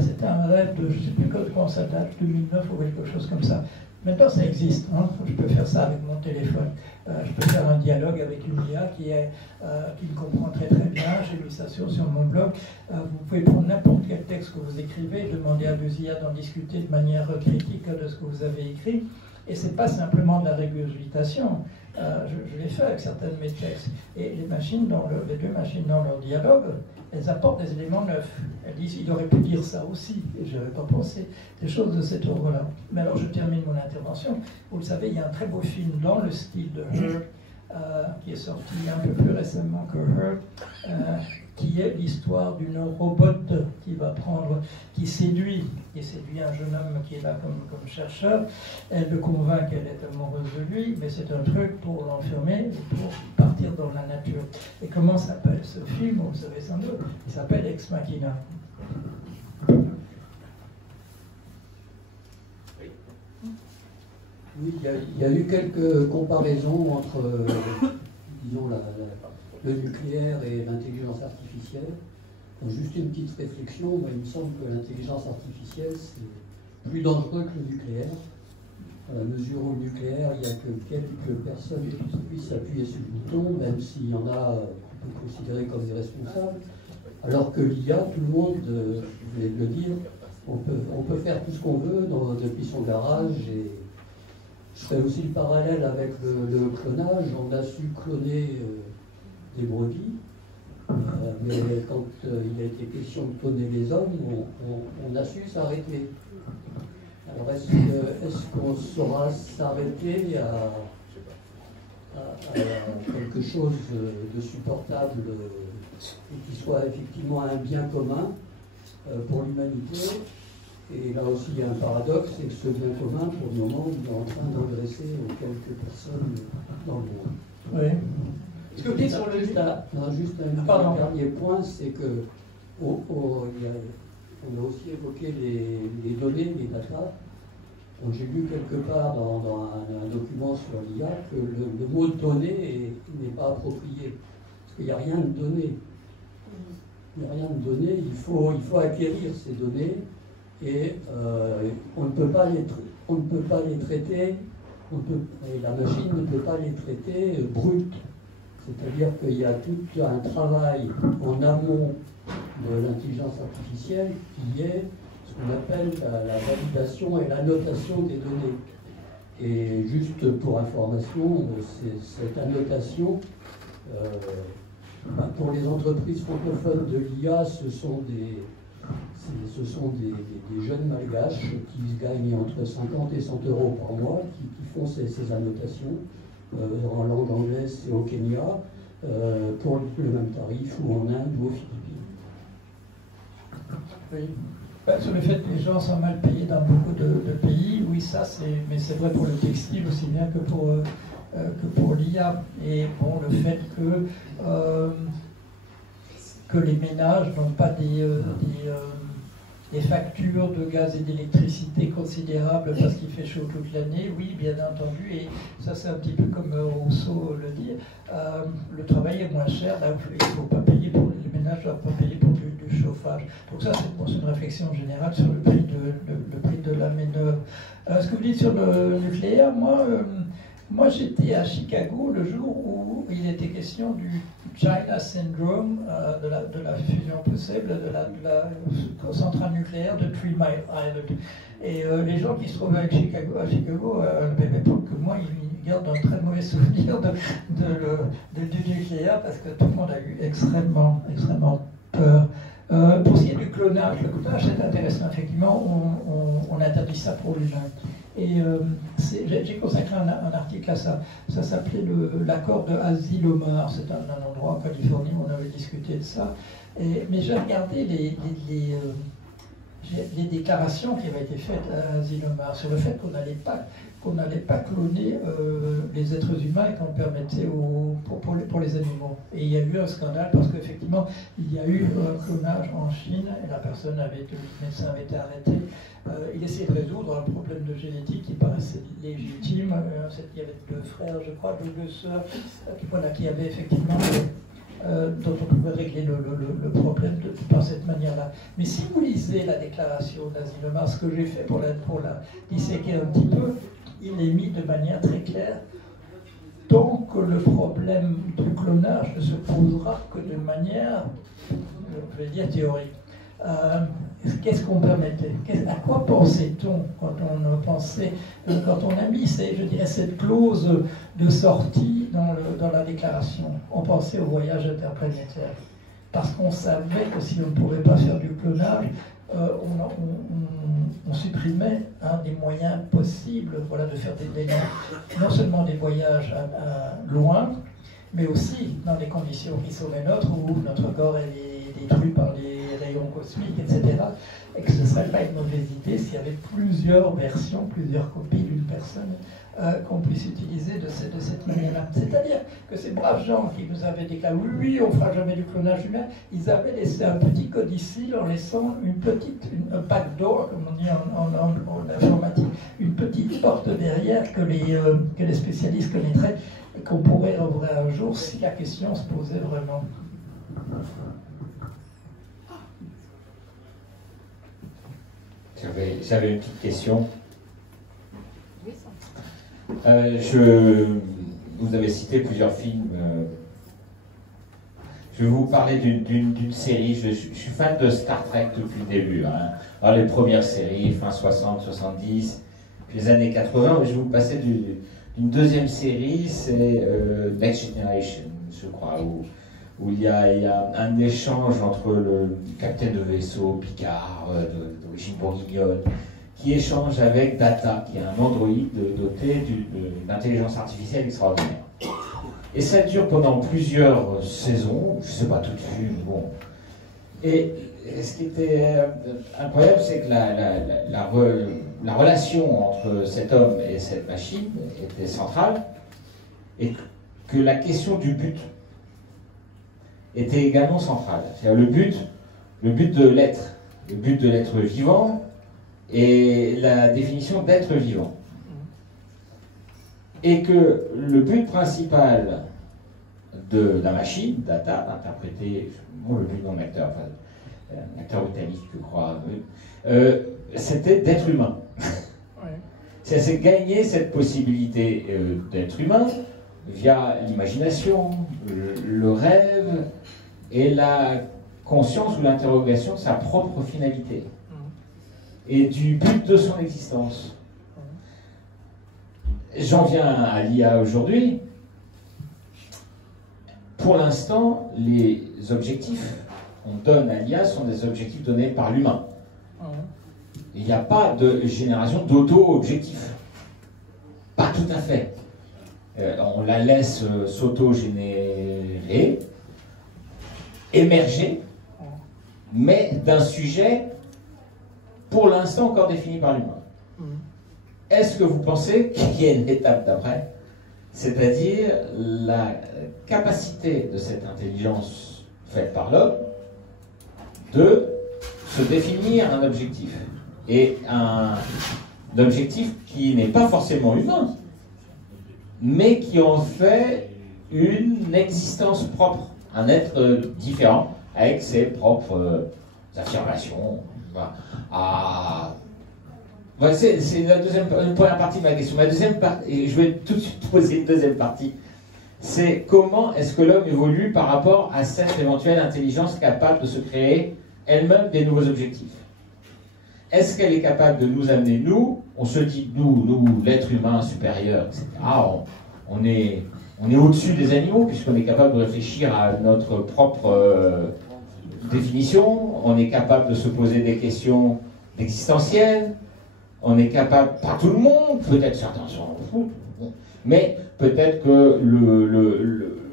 C'était un rêve de, je ne sais plus comment ça date, 2009 ou quelque chose comme ça. Maintenant ça existe, hein. Je peux faire ça avec mon téléphone. Je peux faire un dialogue avec une IA qui me comprend très très bien. J'ai mis ça sur mon blog. Vous pouvez prendre n'importe quel texte que vous écrivez, demander à vos IA d'en discuter de manière critique de ce que vous avez écrit. Et ce n'est pas simplement de la régurgitation. Je l'ai fait avec certains de mes textes. Et les deux machines dans leur dialogue, elles apportent des éléments neufs. Elles disent, il aurait pu dire ça aussi, et je n'avais pas pensé des choses de cet ordre-là. Mais alors je termine mon intervention. Vous le savez, il y a un très beau film dans le style de Her, qui est sorti un peu plus récemment que Her, qui est l'histoire d'une robot qui séduit un jeune homme qui est là comme chercheur. Elle le convainc qu'elle est amoureuse de lui, mais c'est un truc pour l'enfermer et pour partir dans la nature. Et comment s'appelle ce film? Vous le savez sans doute. Il s'appelle Ex Machina. Oui, il y a eu quelques comparaisons entre, disons, le nucléaire et l'intelligence artificielle. Donc, juste une petite réflexion, moi, il me semble que l'intelligence artificielle, c'est plus dangereux que le nucléaire. À la mesure où le nucléaire, il n'y a que quelques personnes qui puissent appuyer sur le bouton, même s'il y en a qu'on peut considérer comme des responsables. Alors que l'IA, tout le monde, vous venez de le dire, on peut faire tout ce qu'on veut depuis son garage. Et je ferai aussi le parallèle avec le clonage. On a su cloner des brebis, mais quand il a été question de cloner les hommes, on a su s'arrêter. Alors est-ce qu'on saura s'arrêter à quelque chose de supportable et qui soit effectivement un bien commun pour l'humanité? Et là aussi, il y a un paradoxe, c'est que ce bien commun, pour le moment, il est en train d'engraisser quelques personnes dans le monde. Oui. Ce que vous dites sur le... Juste un dernier point, c'est que on a aussi évoqué les données, les data. Donc j'ai lu quelque part dans un document sur l'IA que le mot données n'est pas approprié. Parce qu'il n'y a rien de donné. Il n'y a rien de donné, il faut acquérir ces données. Et on ne peut pas les traiter, et la machine ne peut pas les traiter brutes. C'est-à-dire qu'il y a tout un travail en amont de l'intelligence artificielle qui est ce qu'on appelle la validation et l'annotation des données. Et juste pour information, cette annotation Pour les entreprises francophones de l'IA, ce sont des jeunes malgaches qui gagnent entre 50 et 100 euros par mois, qui font ces annotations en langue anglaise et au Kenya, pour le même tarif, ou en Inde ou aux Philippines. Oui. Sur le fait que les gens sont mal payés dans beaucoup de pays, oui, ça mais c'est vrai pour le textile aussi bien que pour l'IA. Et bon, le fait que les ménages n'ont pas des factures de gaz et d'électricité considérables parce qu'il fait chaud toute l'année, oui, bien entendu, et ça c'est un petit peu comme Rousseau le dit, le travail est moins cher, là, il ne faut pas payer pour les ménages, ne doivent pas payer pour du chauffage. Donc ça c'est une réflexion générale sur le prix de la main-d'œuvre. Ce que vous dites sur le nucléaire, moi j'étais à Chicago le jour où il était question du China Syndrome, de la fusion possible de la centrale nucléaire de 3 Mile Island. Et les gens qui se trouvaient à Chicago, à la même époque que moi, ils gardent un très mauvais souvenir du nucléaire parce que tout le monde a eu extrêmement peur. Pour ce qui est du clonage, le clonage c'est intéressant, effectivement, on interdit ça pour l'humain. Et j'ai consacré un article à ça. Ça s'appelait l'accord de Asilomar. C'est un endroit en Californie où on avait discuté de ça. Mais j'ai regardé les déclarations qui avaient été faites à Asilomar sur le fait qu'on n'allait pas cloner les êtres humains et qu'on permettait pour les animaux. Et il y a eu un scandale parce qu'effectivement, il y a eu un clonage en Chine et le médecin avait été arrêté. Il essayait de résoudre un problème de génétique qui paraissait légitime. Il y avait 2 frères, je crois, 2 sœurs, qui avaient effectivement dont on pouvait régler le problème par cette manière-là. Mais si vous lisez la déclaration d'Asilomar, ce que j'ai fait pour la disséquer un petit peu, il est mis de manière très claire. Tant que le problème du clonage ne se posera que de manière, je vais dire, théorique. Qu'est-ce qu'on permettait? À quoi pensait-on quand on a mis cette clause de sortie dans la déclaration? On pensait au voyage interplanétaire. Parce qu'on savait que si on ne pouvait pas faire du clonage, on supprimait des moyens possibles de faire non seulement des voyages loin, mais aussi dans des conditions qui sont les nôtres, où notre corps est détruit par les rayons cosmiques, etc. Et que ce ne serait pas une mauvaise idée s'il y avait plusieurs versions, plusieurs copies d'une personne qu'on puisse utiliser de cette manière-là. C'est-à-dire que ces braves gens qui nous avaient déclaré oui, on ne fera jamais du clonage humain, ils avaient laissé un petit codicile en laissant un backdoor, comme on dit en informatique, une petite porte derrière que les spécialistes connaîtraient et qu'on pourrait rouvrir un jour si la question se posait vraiment. J'avais une petite question. Vous avez cité plusieurs films. Je vais vous parler d'une série. Je suis fan de Star Trek depuis le début. Alors, les premières séries, fin 60, 70, puis les années 80. Je vais vous passer d'une deuxième série, c'est Next Generation, je crois, où il y a un échange entre le capitaine de vaisseau, Picard, d'origine bourguignonne, qui échange avec Data, qui est un androïde doté d'une intelligence artificielle extraordinaire. Et ça dure pendant plusieurs saisons, je ne sais pas tout de suite, mais bon. Et ce qui était incroyable, c'est que la relation entre cet homme et cette machine était centrale, et que la question du but était également centrale. C'est-à-dire le but de l'être vivant, et la définition d'être vivant. Et que le but principal de la machine, Data, d'interpréter, le but d'un acteur, un acteur britannique, je crois, c'était d'être humain. Ouais. C'est gagner cette possibilité d'être humain via l'imagination, le rêve et la conscience ou l'interrogation de sa propre finalité et du but de son existence. J'en viens à l'IA aujourd'hui. pour l'instant, les objectifs qu'on donne à l'IA sont des objectifs donnés par l'humain. Il n'y a pas de génération d'auto-objectifs. Pas tout à fait. On la laisse s'auto-générer, émerger, mais d'un sujet, pour l'instant, encore défini par l'humain. Est-ce que vous pensez qu'il y a une étape d'après, c'est-à-dire la capacité de cette intelligence faite par l'homme de se définir un objectif, et un objectif qui n'est pas forcément humain, mais qui en fait une existence propre, un être différent, avec ses propres affirmations. Voilà, c'est la première partie de ma question. Ma deuxième partie, et je vais tout de suite poser une deuxième partie, c'est comment est-ce que l'homme évolue par rapport à cette éventuelle intelligence capable de se créer elle-même des nouveaux objectifs. Est-ce qu'elle est capable de nous amener, nous, on se dit, nous l'être humain supérieur, etc., on est au-dessus des animaux, puisqu'on est capable de réfléchir à notre propre définition, on est capable de se poser des questions existentielles, on est capable, pas tout le monde, peut-être certains s'en foutent, mais peut-être que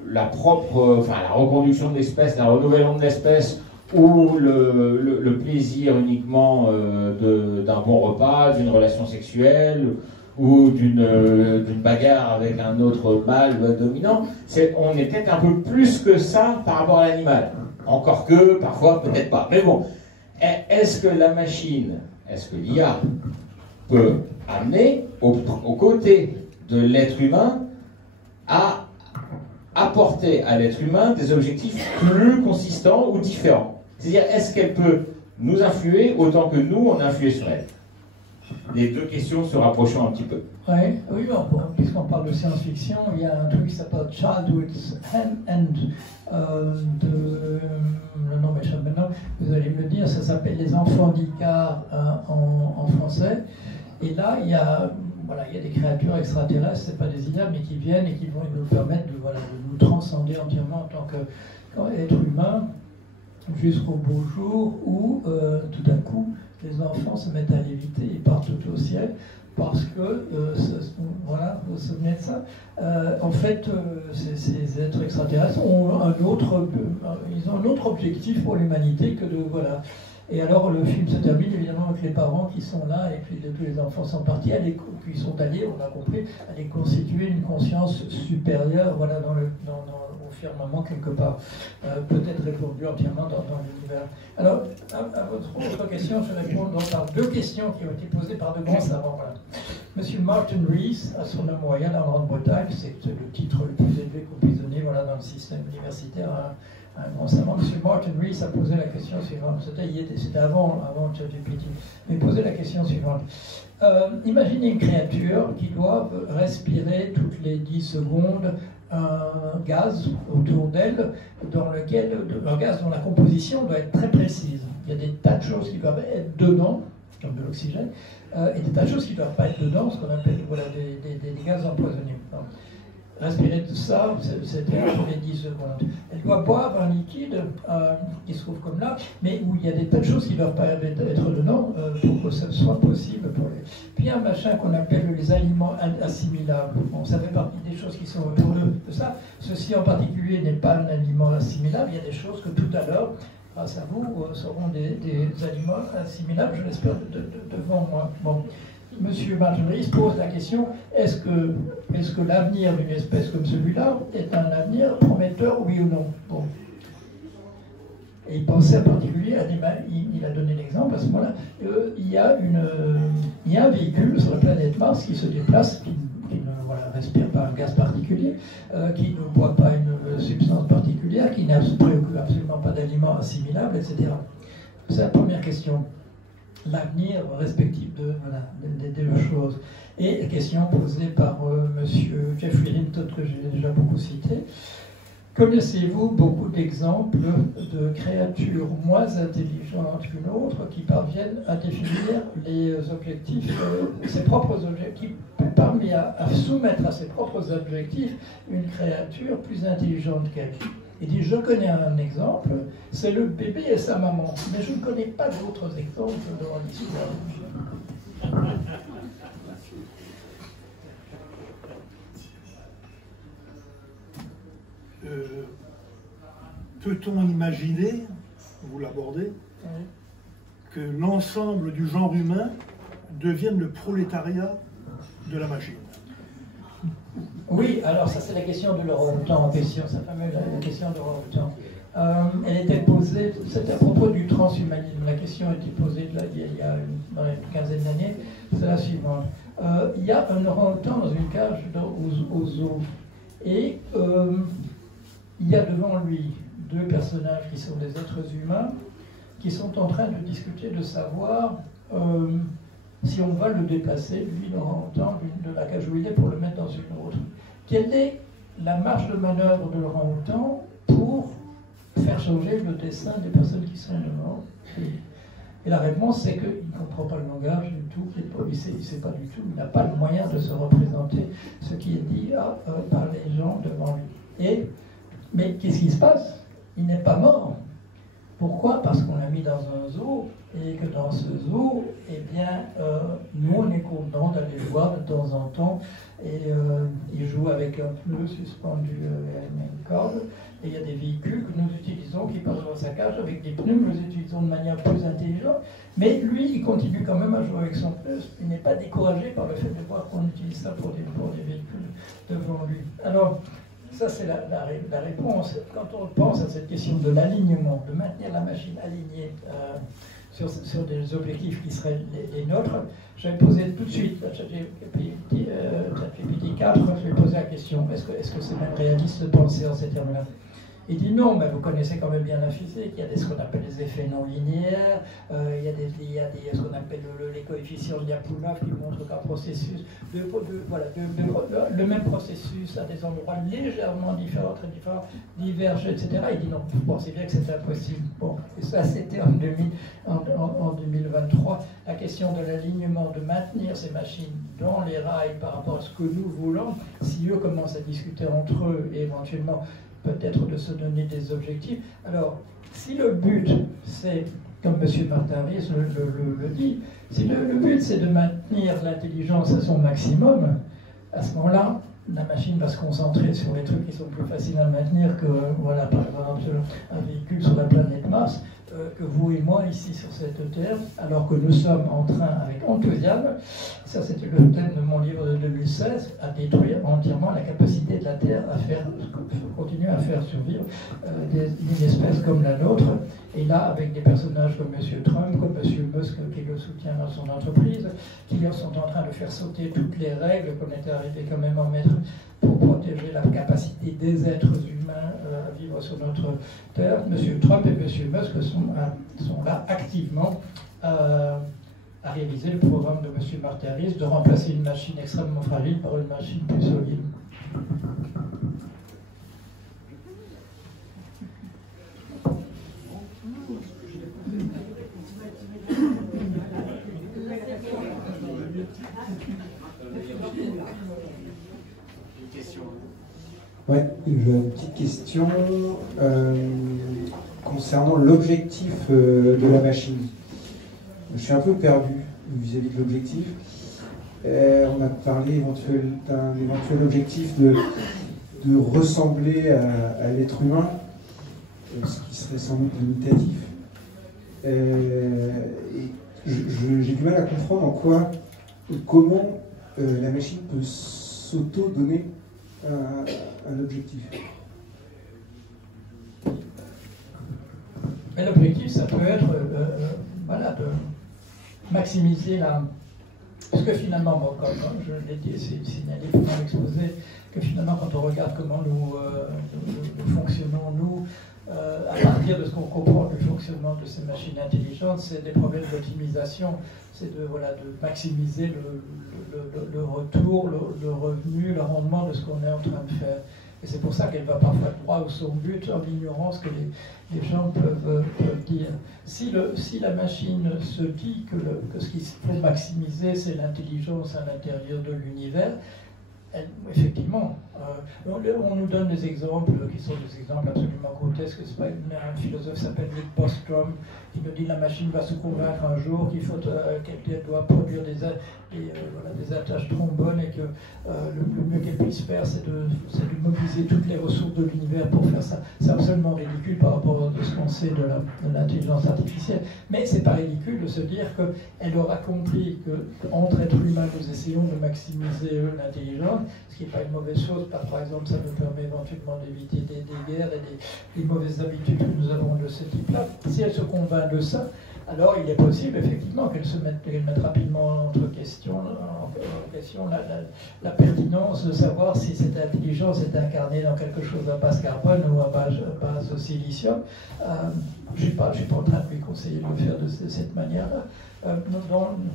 la reconduction de l'espèce, la renouvellement de l'espèce, ou le plaisir uniquement d'un bon repas, d'une relation sexuelle, ou d'une bagarre avec un autre mâle dominant, on est peut-être un peu plus que ça par rapport à l'animal. Encore que, parfois, peut-être pas. Mais bon, est-ce que la machine, est-ce que l'IA peut amener, aux côtés de l'être humain, à apporter à l'être humain des objectifs plus consistants ou différents? C'est-à-dire, est-ce qu'elle peut nous influer autant que nous, on influe sur elle? Les deux questions se rapprochant un petit peu. Oui, puisqu'on parle de science-fiction, il y a un truc qui s'appelle Childhood's End, le nom m'échappe maintenant, vous allez me le dire, ça s'appelle Les Enfants d'Icare en français. Et là, il y a des créatures extraterrestres, c'est pas des IA, mais qui viennent et qui vont nous permettre de nous transcender entièrement en tant qu'être humain, jusqu'au beau jour où, tout d'un coup, les enfants se mettent à léviter et partent tout au ciel, parce que, vous vous souvenez de ça, en fait, ces êtres extraterrestres ont un autre objectif pour l'humanité que de, voilà. Et alors le film se termine évidemment avec les parents qui sont là, et puis tous les enfants sont partis, qui sont allés, on a compris, aller constituer une conscience supérieure, voilà, au firmament quelque part, peut-être répondu entièrement dans l'univers. Alors, à votre question, je réponds donc par deux questions qui ont été posées par de grands savants. Voilà. Monsieur Martin Rees, astronome royal en Grande-Bretagne, c'est le titre le plus élevé qu'on puisse donner, voilà, dans le système universitaire. Un grand savant, M. Martin Rees a posé la question suivante, c'était avant ChatGPT, mais posait la question suivante. Imaginez une créature qui doit respirer toutes les 10 secondes un gaz autour d'elle, un gaz dont la composition doit être très précise. Il y a des tas de choses qui doivent être dedans, comme de l'oxygène, et des tas de choses qui ne doivent pas être dedans, ce qu'on appelle des gaz empoisonnés. Respirer tout ça, c'était pour les 10 secondes. Elle doit boire un liquide qui se trouve comme là, mais où il y a des tas de choses qui ne doivent pas être dedans pour que ça soit possible pour les... Puis il y a un machin qu'on appelle les aliments assimilables. Bon, ça fait partie des choses qui sont autour de ça. Ceci en particulier n'est pas un aliment assimilable. Il y a des choses que tout à l'heure, grâce à vous, seront des aliments assimilables, je l'espère, devant moi. Bon. Monsieur Martin Rees pose la question, est-ce que l'avenir d'une espèce comme celui-là est un avenir prometteur, oui ou non? Bon. Et il pensait en particulier à il a donné l'exemple à ce moment-là, il y a un véhicule sur la planète Mars qui se déplace, qui ne respire pas un gaz particulier, qui ne boit pas une substance particulière, qui n'a absolument pas d'aliments assimilables, etc. C'est la première question. L'avenir respectif des deux choses. Et la question posée par M. Jeffrey Hinton, que j'ai déjà beaucoup cité. Connaissez-vous beaucoup d'exemples de créatures moins intelligentes qu'une autre qui parviennent à définir les objectifs, ses propres objectifs, parmi à soumettre à ses propres objectifs une créature plus intelligente qu'elle? Il dit, je connais un exemple, c'est le bébé et sa maman, mais je ne connais pas d'autres exemples dans l'histoire. Peut-on imaginer, vous l'abordez, que l'ensemble du genre humain devienne le prolétariat de la machine? Oui, alors ça c'est la question de l'Europe-temps en question, sa fameuse la question de l'Europe-temps. Elle était posée, c'était à propos du transhumanisme, la question a été posée il y a une quinzaine d'années, c'est la suivante. Il y a un orang-outan dans une cage aux zoos, et il y a devant lui deux personnages qui sont des êtres humains, qui sont en train de discuter de savoir si on va le déplacer, lui, l'orang-outan, de la cage où il est, pour le mettre dans une autre. Quelle est la marge de manœuvre de l'orang-outan pour faire changer le destin des personnes qui sont devant? Et la réponse, c'est qu'il ne comprend pas le langage du tout, il ne sait pas du tout, il n'a pas le moyen de se représenter ce qui est dit par les gens devant lui. Mais qu'est-ce qui se passe? Il n'est pas mort. Pourquoi? Parce qu'on l'a mis dans un zoo, et que dans ce zoo, eh bien, nous on est content d'aller le voir de temps en temps, et il joue avec un pneu suspendu à une corde, et il y a des véhicules que nous utilisons qui passent dans sa cage avec des pneus que nous utilisons de manière plus intelligente, mais lui il continue quand même à jouer avec son pneu, il n'est pas découragé par le fait de voir qu'on utilise ça pour des véhicules devant lui. Alors, ça, c'est la réponse. Quand on pense à cette question de l'alignement, de maintenir la machine alignée sur des objectifs qui seraient les nôtres, je vais poser tout de suite à ChatGPT 4, je vais poser la question, est-ce que c'est même réaliste de penser en ces termes-là? Il dit non, mais vous connaissez quand même bien la physique, il y a ce qu'on appelle les effets non linéaires, il y a ce qu'on appelle les coefficients de Lyapunov qui montrent qu'un processus, le même processus à des endroits légèrement différents, très différents, diverge, etc. Il dit non, vous pensez bien que c'est impossible. Bon, et ça c'était en 2023. La question de l'alignement, de maintenir ces machines dans les rails par rapport à ce que nous voulons, si eux commencent à discuter entre eux et éventuellement peut-être de se donner des objectifs. Alors, si le but, c'est, comme M. Martaris le dit, si le but c'est de maintenir l'intelligence à son maximum, à ce moment-là, la machine va se concentrer sur les trucs qui sont plus faciles à maintenir que, voilà, par exemple, un véhicule sur la planète Mars, que vous et moi ici sur cette Terre, alors que nous sommes en train, avec enthousiasme, ça c'était le thème de mon livre de 2016, à détruire entièrement la capacité de la Terre à continuer à faire survivre une espèce comme la nôtre. Et là, avec des personnages comme M. Trump, comme M. Musk qui le soutient dans son entreprise, qui sont en train de faire sauter toutes les règles qu'on était arrivé quand même à mettre pour protéger la capacité des êtres humains à vivre sur notre Terre. M. Trump et M. Musk sont là activement à réaliser le programme de M. Martaris de remplacer une machine extrêmement fragile par une machine plus solide. Ouais, une petite question concernant l'objectif de la machine. Je suis un peu perdu vis-à-vis de l'objectif. On a parlé d'un éventuel objectif de ressembler à l'être humain, ce qui serait sans doute limitatif. J'ai du mal à comprendre comment la machine peut s'auto-donner un objectif. Mais l'objectif, ça peut être de maximiser la... Parce que finalement, bon, comme je l'ai dit, c'est signalé pendant l'exposé, que finalement, quand on regarde comment nous fonctionnons, nous, à partir de ce qu'on comprend du fonctionnement de ces machines intelligentes, c'est des problèmes d'optimisation, c'est de maximiser le retour, le revenu, le rendement de ce qu'on est en train de faire. Et c'est pour ça qu'elle va parfois droit au son but en ignorant ce que les gens peuvent dire. Si la machine se dit que ce qu'il faut maximiser, c'est l'intelligence à l'intérieur de l'univers, effectivement, on nous donne des exemples qui sont des exemples absolument grotesques. C'est pas un philosophe qui s'appelle Nick Bostrom qui nous dit que la machine va se convaincre un jour qu'elle doit produire des attaches trombones et que le mieux qu'elle puisse faire, c'est de mobiliser toutes les ressources de l'univers pour faire ça. C'est absolument ridicule par rapport à ce qu'on sait de l'intelligence artificielle. Mais c'est pas ridicule de se dire qu'elle aura compris qu'entre êtres humains, nous essayons de maximiser l'intelligence, ce qui n'est pas une mauvaise chose. Par exemple, ça nous permet éventuellement d'éviter des guerres et des mauvaises habitudes que nous avons de ce type-là. Si elle se convainc de ça, alors il est possible effectivement qu'elle mette rapidement en question la pertinence de savoir si cette intelligence est incarnée dans quelque chose à base carbone ou à base de silicium. Je ne suis pas en train de lui conseiller de le faire de cette manière-là.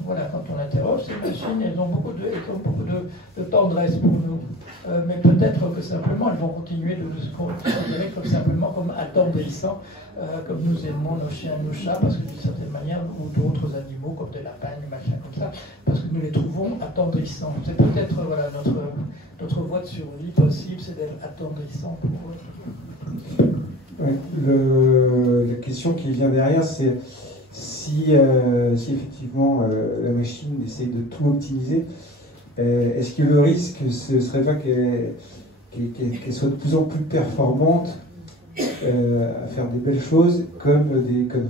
Voilà, quand on interroge ces machines, elles ont beaucoup de tendresse pour nous. Mais peut-être que simplement, elles vont continuer de nous considérer comme attendrissants, comme nous aimons nos chiens et nos chats, parce que d'une certaine manière, ou d'autres animaux, comme des lapins, des machins comme ça, parce que nous les trouvons attendrissants. C'est peut-être notre voie de survie possible, c'est d'être attendrissant pour eux. Ouais, la question qui vient derrière, c'est si effectivement la machine essaye de tout optimiser, est-ce que le risque, ce serait pas qu'elle soit de plus en plus performante à faire des belles choses comme des conneries?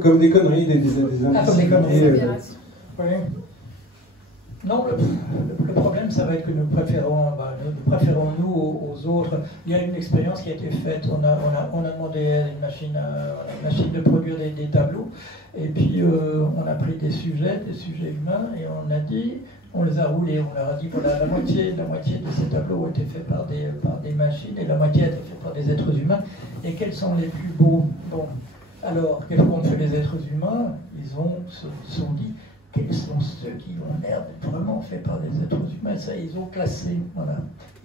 Comme des conneries, des imbécilités. Oui. Non, le problème, ça va être que nous préférons nous aux autres. Il y a une expérience qui a été faite. On a demandé à une machine de produire des tableaux, et puis on a pris des sujets humains, et on les a roulés. On leur a dit voilà, la moitié de ces tableaux ont été faits par des machines, et la moitié a été faite par des êtres humains. Et quels sont les plus beaux? Bon, alors qu'est-ce qu'ont fait les êtres humains? Ils se sont dit quels sont ceux qui ont l'air d'être vraiment faits par des êtres humains. Ça, ils ont classé, voilà.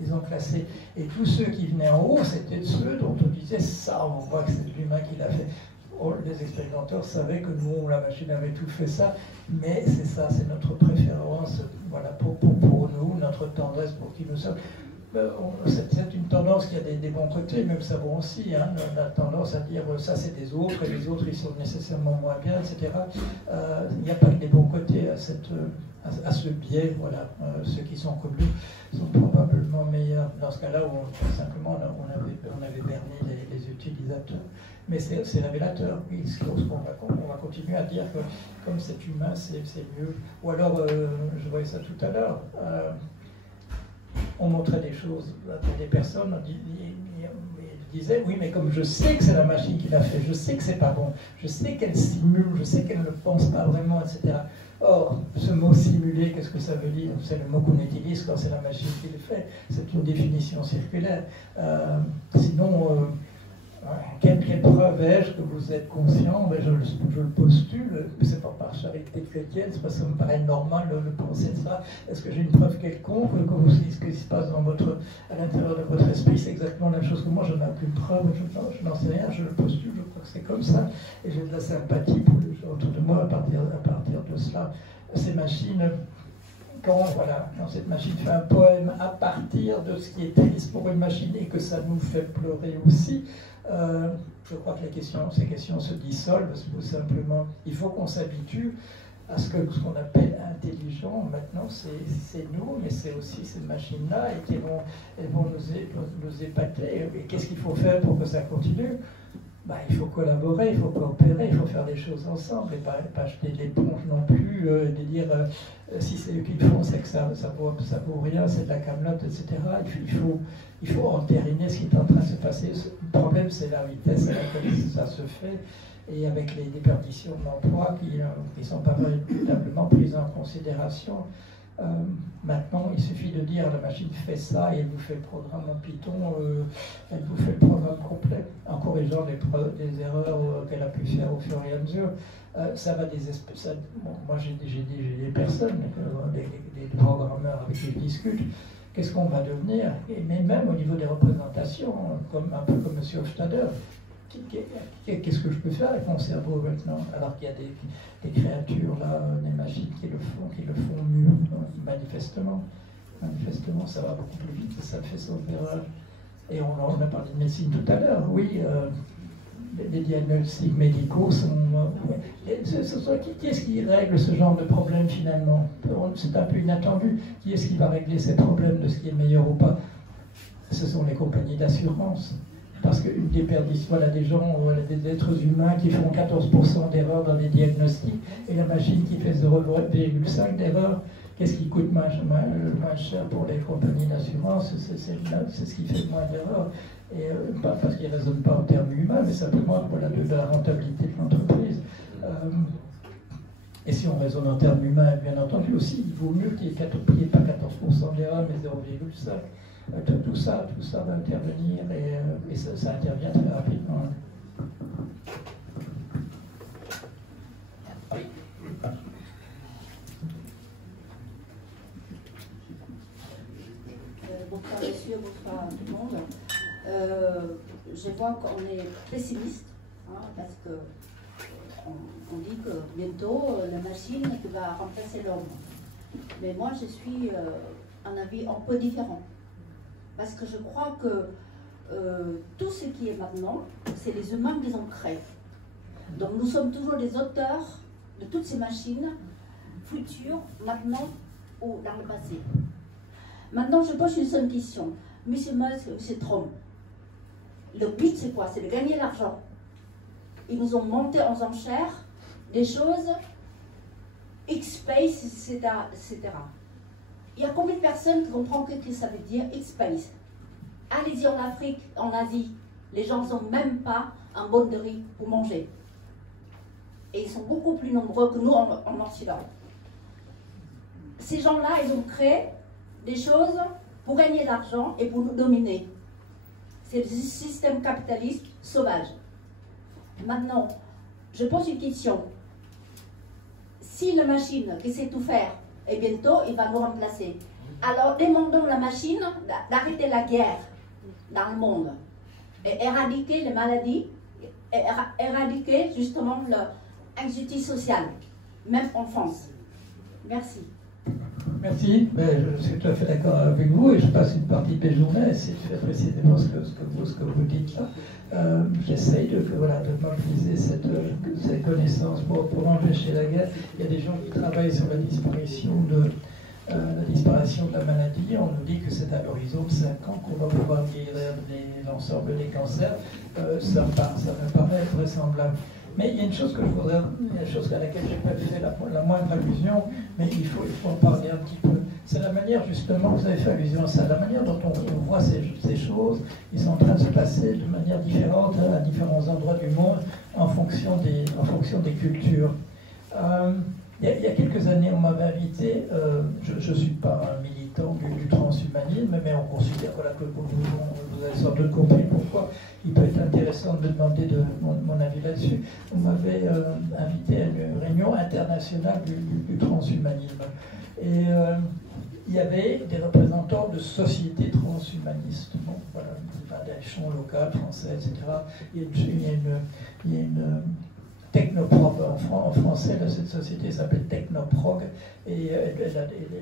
Ils ont classé. Et tous ceux qui venaient en haut, c'était ceux dont on disait ça, on voit que c'est l'humain qui l'a fait. Oh, les expérimentateurs savaient que nous, la machine avait tout fait ça, mais c'est ça, c'est notre préférence, voilà, pour nous, notre tendresse pour qui nous sommes. C'est une tendance qui a des bons côtés, mais nous savons aussi, hein, la tendance à dire ça c'est des autres, et les autres ils sont nécessairement moins bien, etc. Il n'y a pas que des bons côtés à ce biais, voilà. Ceux qui sont comme nous sont probablement meilleurs. Dans ce cas-là, simplement on avait berné les utilisateurs. Mais c'est révélateur, oui, on va continuer à dire que comme c'est humain, c'est mieux. Ou alors, je voyais ça tout à l'heure, on montrait des choses à des personnes, ils disaient oui, mais comme je sais que c'est la machine qui l'a fait, je sais que c'est pas bon, je sais qu'elle simule, je sais qu'elle ne pense pas vraiment, etc. Or, ce mot simuler, qu'est-ce que ça veut dire? C'est le mot qu'on utilise quand c'est la machine qui le fait, c'est une définition circulaire. Sinon, quelle preuve ai-je que vous êtes conscient? Ben, je le postule, c'est pas par charité chrétienne, c'est parce que ça me paraît normal de penser de ça. Est-ce que j'ai une preuve quelconque que ce qui se passe à l'intérieur de votre esprit, c'est exactement la même chose que moi? Je n'ai aucune preuve, je n'en sais rien, je le postule, je crois que c'est comme ça, et j'ai de la sympathie pour les gens autour de moi à partir de cela. Ces machines, quand cette machine fait un poème à partir de ce qui est triste pour une machine et que ça nous fait pleurer aussi, je crois que ces questions se dissolvent, tout simplement. Il faut qu'on s'habitue à ce qu'on appelle intelligent. Maintenant, c'est nous, mais c'est aussi ces machines-là, et elles vont nous épater. Et qu'est-ce qu'il faut faire pour que ça continue? Il faut collaborer, il faut coopérer, il faut faire des choses ensemble, et pas jeter de l'éponge non plus, de dire si c'est eux qui le font, c'est que ça vaut rien, c'est de la camelote, etc. Il faut entériner ce qui est en train de se passer. Le problème, c'est la vitesse à laquelle ça se fait, et avec les déperditions d'emplois qui ne sont pas véritablement prises en considération. Maintenant, il suffit de dire la machine fait ça et elle vous fait le programme en Python, elle vous fait le programme complet en corrigeant les erreurs qu'elle a pu faire au fur et à mesure. Ça va moi j'ai des personnes, des programmeurs avec qui je discute. Qu'est-ce qu'on va devenir? Mais même au niveau des représentations, un peu comme M. Hofstadter, qu'est-ce que je peux faire avec mon cerveau maintenant? Alors qu'il y a des créatures là, des machines qui le font mieux, manifestement. Manifestement, ça va beaucoup plus vite, ça fait sauf erreur. Et on a parlé de médecine tout à l'heure, oui. Les diagnostics médicaux sont... Qui est-ce qui règle ce genre de problème finalement? C'est un peu inattendu. Qui est-ce qui va régler ces problèmes de ce qui est meilleur ou pas? Ce sont les compagnies d'assurance. Parce qu'une déperdition, voilà, des gens, voilà, des êtres humains qui font 14% d'erreurs dans les diagnostics et la machine qui fait 0,5 d'erreurs. Qu'est-ce qui coûte moins cher pour les compagnies d'assurance? C'est ce qui fait le moins d'erreurs. Et pas parce qu'ils ne raisonnent pas en termes humains, mais simplement voilà, de la rentabilité de l'entreprise. Et si on raisonne en termes humains, bien entendu aussi, il vaut mieux qu'il n'y ait pas 14% d'erreurs, mais 0,5. Tout ça va intervenir et ça intervient très rapidement. Oui. Bonsoir messieurs, bonsoir tout le monde. Je vois qu'on est pessimiste, hein, parce que on dit que bientôt la machine va remplacer l'homme. Mais moi je suis un avis un peu différent. Parce que je crois que tout ce qui est maintenant, c'est les humains qui ont créé. Donc nous sommes toujours les auteurs de toutes ces machines futures, maintenant ou dans le passé. Maintenant, je pose une seule question. Monsieur Musk, Monsieur Trump, le but c'est quoi? C'est de gagner l'argent. Ils nous ont monté en enchères des choses, X-Space, etc., etc. Il y a combien de personnes qui comprennent ce que ça veut dire X-Space? Allez-y en Afrique, en Asie, les gens n'ont même pas un bol de riz pour manger. Et ils sont beaucoup plus nombreux que nous en Occident. Ces gens-là, ils ont créé des choses pour gagner de l'argent et pour nous dominer. C'est le système capitaliste sauvage. Maintenant, je pose une question. Si la machine qui sait tout faire, et bientôt, il va nous remplacer. Alors, demandons à la machine d'arrêter la guerre dans le monde et éradiquer les maladies, et éradiquer justement l'injustice sociale, même en France. Merci. Merci, je suis tout à fait d'accord avec vous et je passe une partie de mes journées à essayer de faire précisément ce que vous dites là. J'essaye de mobiliser cette connaissance pour empêcher la guerre. Il y a des gens qui travaillent sur la disparition de la maladie. On nous dit que c'est à l'horizon de 5 ans qu'on va pouvoir guérir l'ensemble des cancers. Ça me paraît vraisemblable. Mais il y a une chose que je voudrais, une chose à laquelle je n'ai pas fait la moindre allusion, mais il faut en parler un petit peu. C'est la manière, justement, vous avez fait allusion à ça, la manière dont on voit ces choses, ils sont en train de se passer de manière différente à différents endroits du monde en fonction des cultures. Il y a quelques années, on m'avait invité, je ne suis pas un militant du transhumanisme, mais on considère que vous avez sans doute compris pourquoi il peut être intéressant de demander mon avis là-dessus. On m'avait invité à une réunion internationale du transhumanisme. Et il y avait des représentants de sociétés transhumanistes, bon, voilà, d'échelons locaux, français, etc. Il y a une Technoprog en français, là, cette société s'appelle Technoprog et elle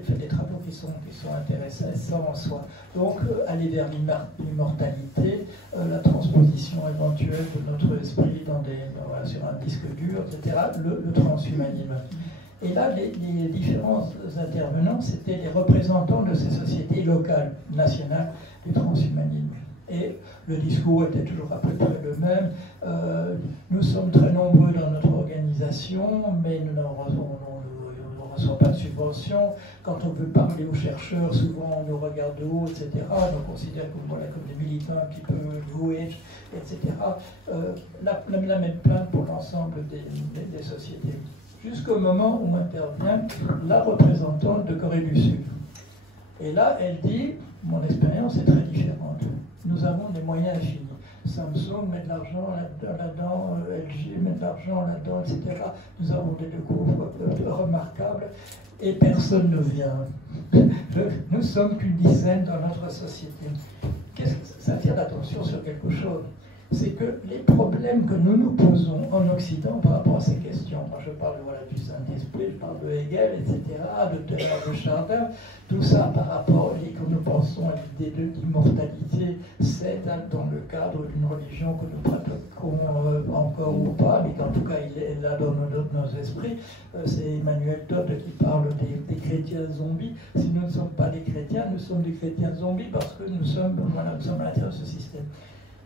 fait des travaux qui sont intéressants en soi. Donc, aller vers l'immortalité, la transposition éventuelle de notre esprit sur un disque dur, etc., le transhumanisme. Et là, les différents intervenants, c'était les représentants de ces sociétés locales, nationales, du transhumanisme. Et le discours était toujours à peu près le même. Nous sommes très nombreux dans notre organisation, mais nous ne reçoit pas de subvention. Quand on veut parler aux chercheurs, souvent on nous regarde de haut, etc. Donc on considère comme des militants un petit peu voués, etc. La même plainte pour l'ensemble des sociétés. Jusqu'au moment où intervient la représentante de Corée du Sud. Et là, elle dit, mon expérience est très différente. Nous avons des moyens infinis. Samsung met de l'argent là-dedans, LG met de l'argent là-dedans, etc. Nous avons des locaux remarquables et personne ne vient. Nous sommes qu'une dizaine dans notre société. Ça attire l'attention sur quelque chose. c'est que les problèmes que nous nous posons en Occident par rapport à ces questions, moi je parle voilà, du Saint-Esprit, je parle de Hegel, etc., de Chardin, tout ça par rapport à que nous pensons à l'idée de l'immortalité, c'est dans le cadre d'une religion que nous pratiquons encore ou pas, mais qu'en tout cas il est là dans nos esprits. C'est Emmanuel Todd qui parle des chrétiens zombies. Si nous ne sommes pas des chrétiens, nous sommes des chrétiens zombies parce que nous sommes à l'intérieur de ce système.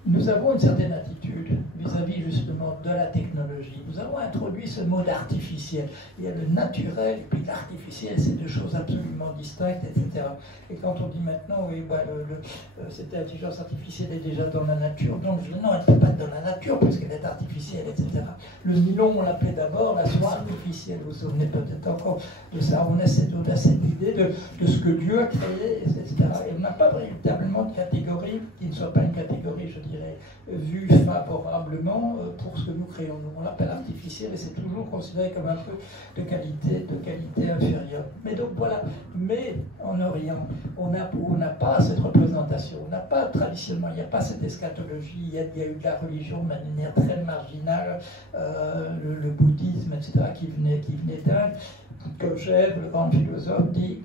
Nous avons une certaine attitude vis-à-vis justement de la technologie. Nous avons introduit ce mot d'artificiel. Il y a le naturel et puis l'artificiel, c'est deux choses absolument distinctes, etc. Et quand on dit maintenant, oui, bah, cette intelligence artificielle est déjà dans la nature, donc non, elle ne peut pas être dans la nature puisqu'elle est artificielle, etc. Le nylon, on l'appelait d'abord la soie artificielle, vous vous souvenez peut-être encore de ça. On a cette idée de ce que Dieu a créé, etc. Et on n'a pas véritablement de catégorie qui ne soit pas une catégorie, je dirais, vu favorablement pour ce que nous créons. On l'appelle artificiel et c'est toujours considéré comme un peu de qualité inférieure. Mais donc voilà, mais en Orient, on n'a pas cette représentation, on n'a pas traditionnellement, il n'y a pas cette eschatologie, il y a eu de la religion de manière très marginale, le bouddhisme, etc., qui venait d'Inde. Kojève, le grand philosophe, dit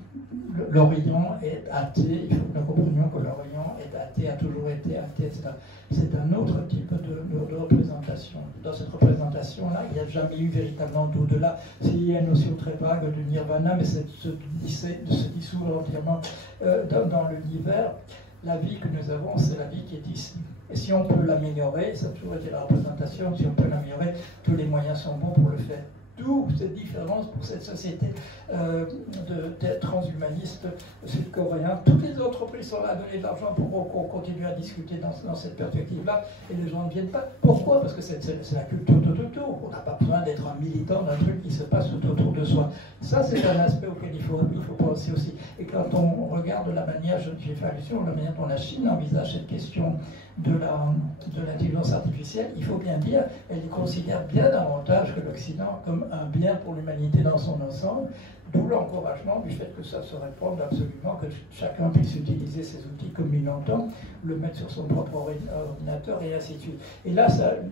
l'Orient est athée, il faut que nous comprenions que l'Orient est athée, a toujours été athée, etc. C'est un autre type de représentation. Dans cette représentation-là, il n'y a jamais eu véritablement d'au-delà. Il y a une notion très vague de nirvana, mais c'est de se dissoudre entièrement dans l'univers. La vie que nous avons, c'est la vie qui est ici. Et si on peut l'améliorer, ça a toujours été la représentation, si on peut l'améliorer, tous les moyens sont bons pour le faire. D'où cette différence pour cette société de transhumanistes sud-coréens. Toutes les entreprises sont là à donner de l'argent pour qu'on continue à discuter dans cette perspective-là, et les gens ne viennent pas. Pourquoi? Parce que c'est la culture tout autour. On n'a pas besoin d'être un militant d'un truc qui se passe tout autour de soi. Ça, c'est un aspect auquel il faut penser aussi. Et quand on regarde la manière, j'ai fait allusion, la manière dont la Chine envisage cette question de l'intelligence artificielle, il faut bien dire, elle considère bien davantage que l'Occident comme un bien pour l'humanité dans son ensemble, d'où l'encouragement du fait que ça se répande absolument, que chacun puisse utiliser ses outils comme il l'entend, le mettre sur son propre ordinateur et ainsi de suite. Et là,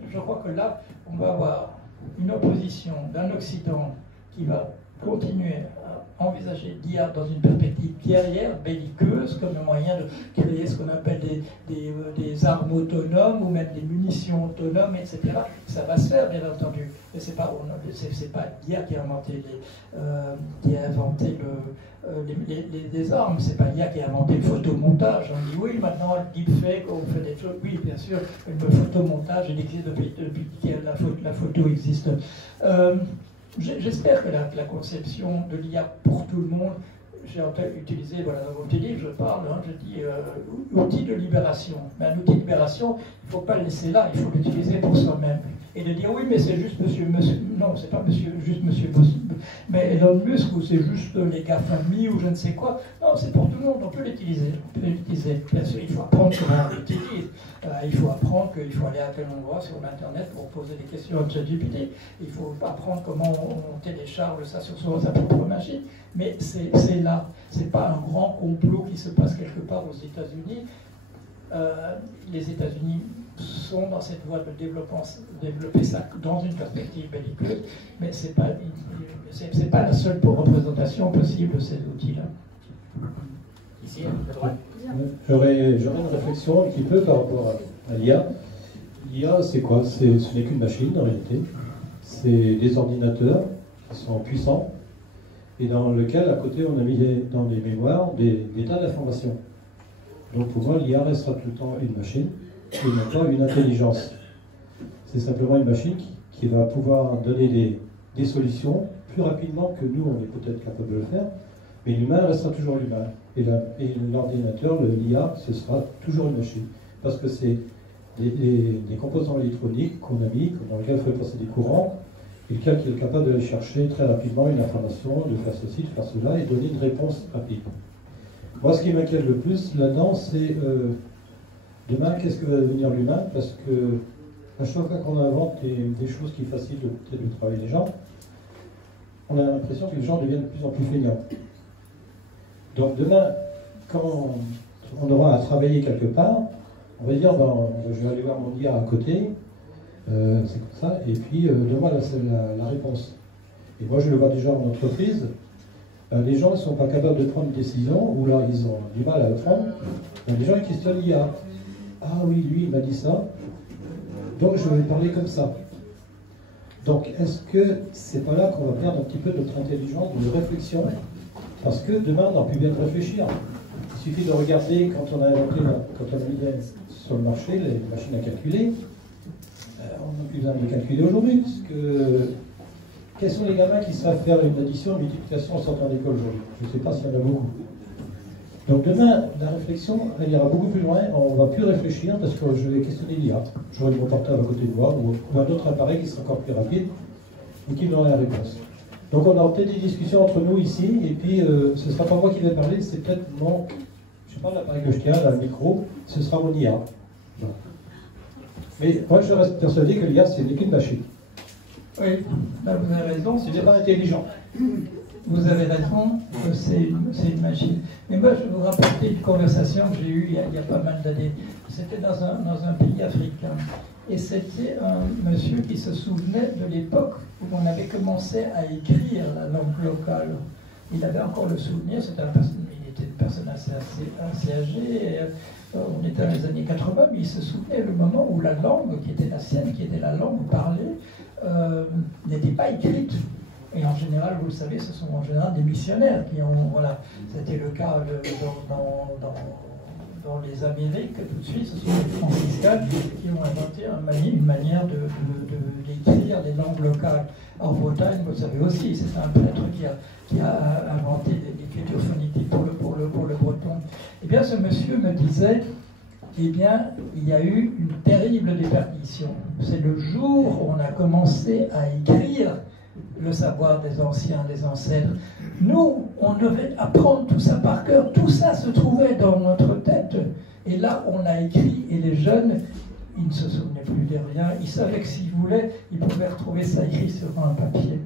je crois que là, on va avoir une opposition d'un Occident qui va continuer à envisager l'IA dans une perspective guerrière, belliqueuse, comme un moyen de créer ce qu'on appelle des armes autonomes ou même des munitions autonomes, etc. Ça va se faire, bien entendu. Mais c'est pas l'IA qui a inventé les armes, c'est pas l'IA qui a inventé le photomontage. On dit oui, maintenant le deepfake, on fait des choses. Oui, bien sûr, le photomontage, il existe depuis que la photo existe. J'espère que la conception de l'IA pour tout le monde, j'ai utilisé, voilà, dans votre livre, je parle, je dis outil de libération. Mais un outil de libération, il ne faut pas le laisser là, il faut l'utiliser pour soi-même. Et de dire oui, mais c'est juste monsieur, non, c'est pas juste monsieur, mais Elon Musk, ou c'est juste les GAFAMI, ou je ne sais quoi. Non, c'est pour tout le monde, on peut l'utiliser. Bien sûr, il faut apprendre comment on l'utilise. Il faut apprendre qu'il faut aller à tel endroit sur Internet pour poser des questions à ChatGPT. Il faut apprendre comment on télécharge ça sur sa propre machine. Mais c'est là. C'est pas un grand complot qui se passe quelque part aux États-Unis. Les États-Unis sont dans cette voie de développer ça dans une perspective belliqueuse, mais c'est pas la seule représentation possible de ces outils-là. Ici, à droite. J'aurais une réflexion un petit peu par rapport à l'IA. L'IA, c'est quoi? Ce n'est qu'une machine en réalité. C'est des ordinateurs qui sont puissants et dans lequel, à côté, on a mis dans les mémoires des tas d'informations. Donc pour moi, l'IA restera tout le temps une machine et non pas une intelligence. C'est simplement une machine qui va pouvoir donner des solutions plus rapidement que nous, on est peut-être capable de le faire, mais l'humain restera toujours l'humain. Et l'ordinateur, l'IA, ce sera toujours une machine. Parce que c'est des composants électroniques qu'on a mis, dans lesquels il faut passer des courants, et lequel qui est capable d'aller chercher très rapidement une information, de faire ceci, de faire cela, et donner une réponse rapide. Moi, ce qui m'inquiète le plus là-dedans, c'est demain, qu'est-ce que va devenir l'humain? Parce que à chaque fois qu'on invente des choses qui facilitent peut-être le travail des gens, on a l'impression que les gens deviennent de plus en plus feignants. Donc demain, quand on aura à travailler quelque part, On va dire, ben, je vais aller voir mon IA à côté, c'est comme ça, et puis donne-moi la réponse. Et moi, je le vois déjà en entreprise, les gens ne sont pas capables de prendre une décision, ou là, ils ont du mal à le prendre. Ben, les gens, ils questionnent l'IA. Ah oui, lui, il m'a dit ça, donc je vais parler comme ça. Donc, est-ce que c'est pas là qu'on va perdre un petit peu de notre intelligence, de réflexion? Parce que demain, on n'a plus bien de réfléchir. Il suffit de regarder quand on a inventé, quand on a mis sur le marché les machines à calculer, on n'a plus besoin de les calculer aujourd'hui, puisque quels sont les gamins qui savent faire une addition, une multiplication en sortant d'école aujourd'hui? Je ne sais pas s'il y en a beaucoup. Donc demain, la réflexion, elle ira beaucoup plus loin, on ne va plus réfléchir parce que je vais questionner l'IA. J'aurai mon portable à côté de moi ou un autre appareil qui sera encore plus rapide et qui me donnera la réponse. Donc on aura peut-être des discussions entre nous ici, et puis ce ne sera pas moi qui vais parler, c'est peut-être mon, je sais pas, l'appareil que je tiens, là, le micro, ce sera mon IA. Voilà. Mais moi je reste persuadé que l'IA, c'est qu'une machine. Oui, là, vous avez raison. Ce n'est pas intelligent. Vous avez raison, c'est une machine. Mais moi, je vais vous rapporter une conversation que j'ai eue il y a pas mal d'années. C'était dans un pays africain. Et c'était un monsieur qui se souvenait de l'époque où on avait commencé à écrire la langue locale. Il avait encore le souvenir, il était une personne assez âgée. Et, on était dans les années 80, mais il se souvenait le moment où la langue, qui était la sienne, qui était la langue parlée, n'était pas écrite. Et en général, vous le savez, ce sont en général des missionnaires qui ont... Voilà, c'était le cas dans les Amériques, tout de suite, ce sont les franciscains qui ont inventé une manière d'écrire les langues locales. En Bretagne, vous le savez aussi, c'est un prêtre qui a inventé l'écriture phonétique pour le breton. Eh bien, ce monsieur me disait, eh bien, il y a eu une terrible déperdition. C'est le jour où on a commencé à écrire le savoir des anciens, des ancêtres. Nous, on devait apprendre tout ça par cœur. Tout ça se trouvait dans notre tête. Et là, on a écrit, et les jeunes, ils ne se souvenaient plus de rien. Ils savaient que s'ils voulaient, ils pouvaient retrouver ça écrit sur un papier.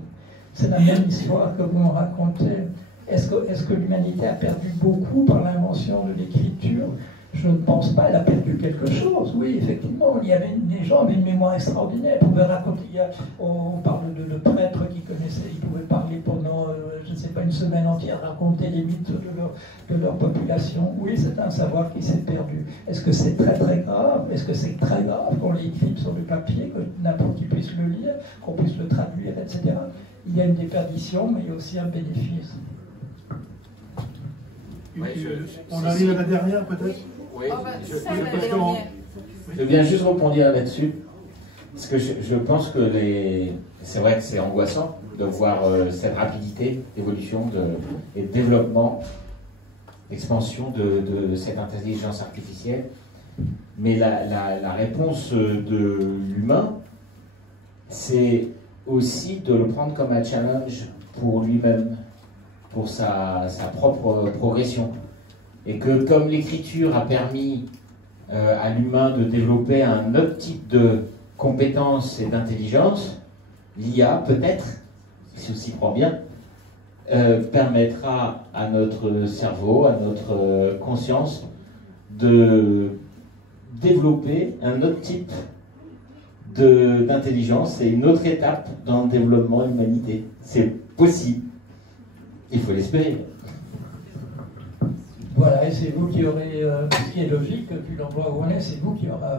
C'est la même histoire que vous me racontez. Est-ce que l'humanité a perdu beaucoup par l'invention de l'écriture? Je ne pense pas, elle a perdu quelque chose. Oui, effectivement, les gens avaient une mémoire extraordinaire, ils pouvaient raconter, on parle de prêtres qui connaissaient, ils pouvaient parler pendant, je ne sais pas, une semaine entière, raconter les mythes de leur population. Oui, c'est un savoir qui s'est perdu. Est-ce que c'est très très grave? Est-ce que c'est très grave qu'on l'écrive sur le papier, que n'importe qui puisse le lire, qu'on puisse le traduire, etc. Il y a une déperdition, mais il y a aussi un bénéfice. Oui, on arrive à la dernière peut-être. Oui, je viens juste répondre là-dessus, parce que je pense que c'est vrai que c'est angoissant de voir cette rapidité d'évolution et de développement, l'expansion de cette intelligence artificielle, mais la réponse de l'humain, c'est aussi de le prendre comme un challenge pour lui-même, pour sa propre progression. Et que comme l'écriture a permis à l'humain de développer un autre type de compétences et d'intelligence, l'IA, peut-être, si on s'y prend bien, permettra à notre cerveau, à notre conscience, de développer un autre type d'intelligence et une autre étape dans le développement de l'humanité. C'est possible. Il faut l'espérer. Voilà, et c'est vous qui aurez, ce qui est logique, vu l'endroit où on est, c'est vous qui aurez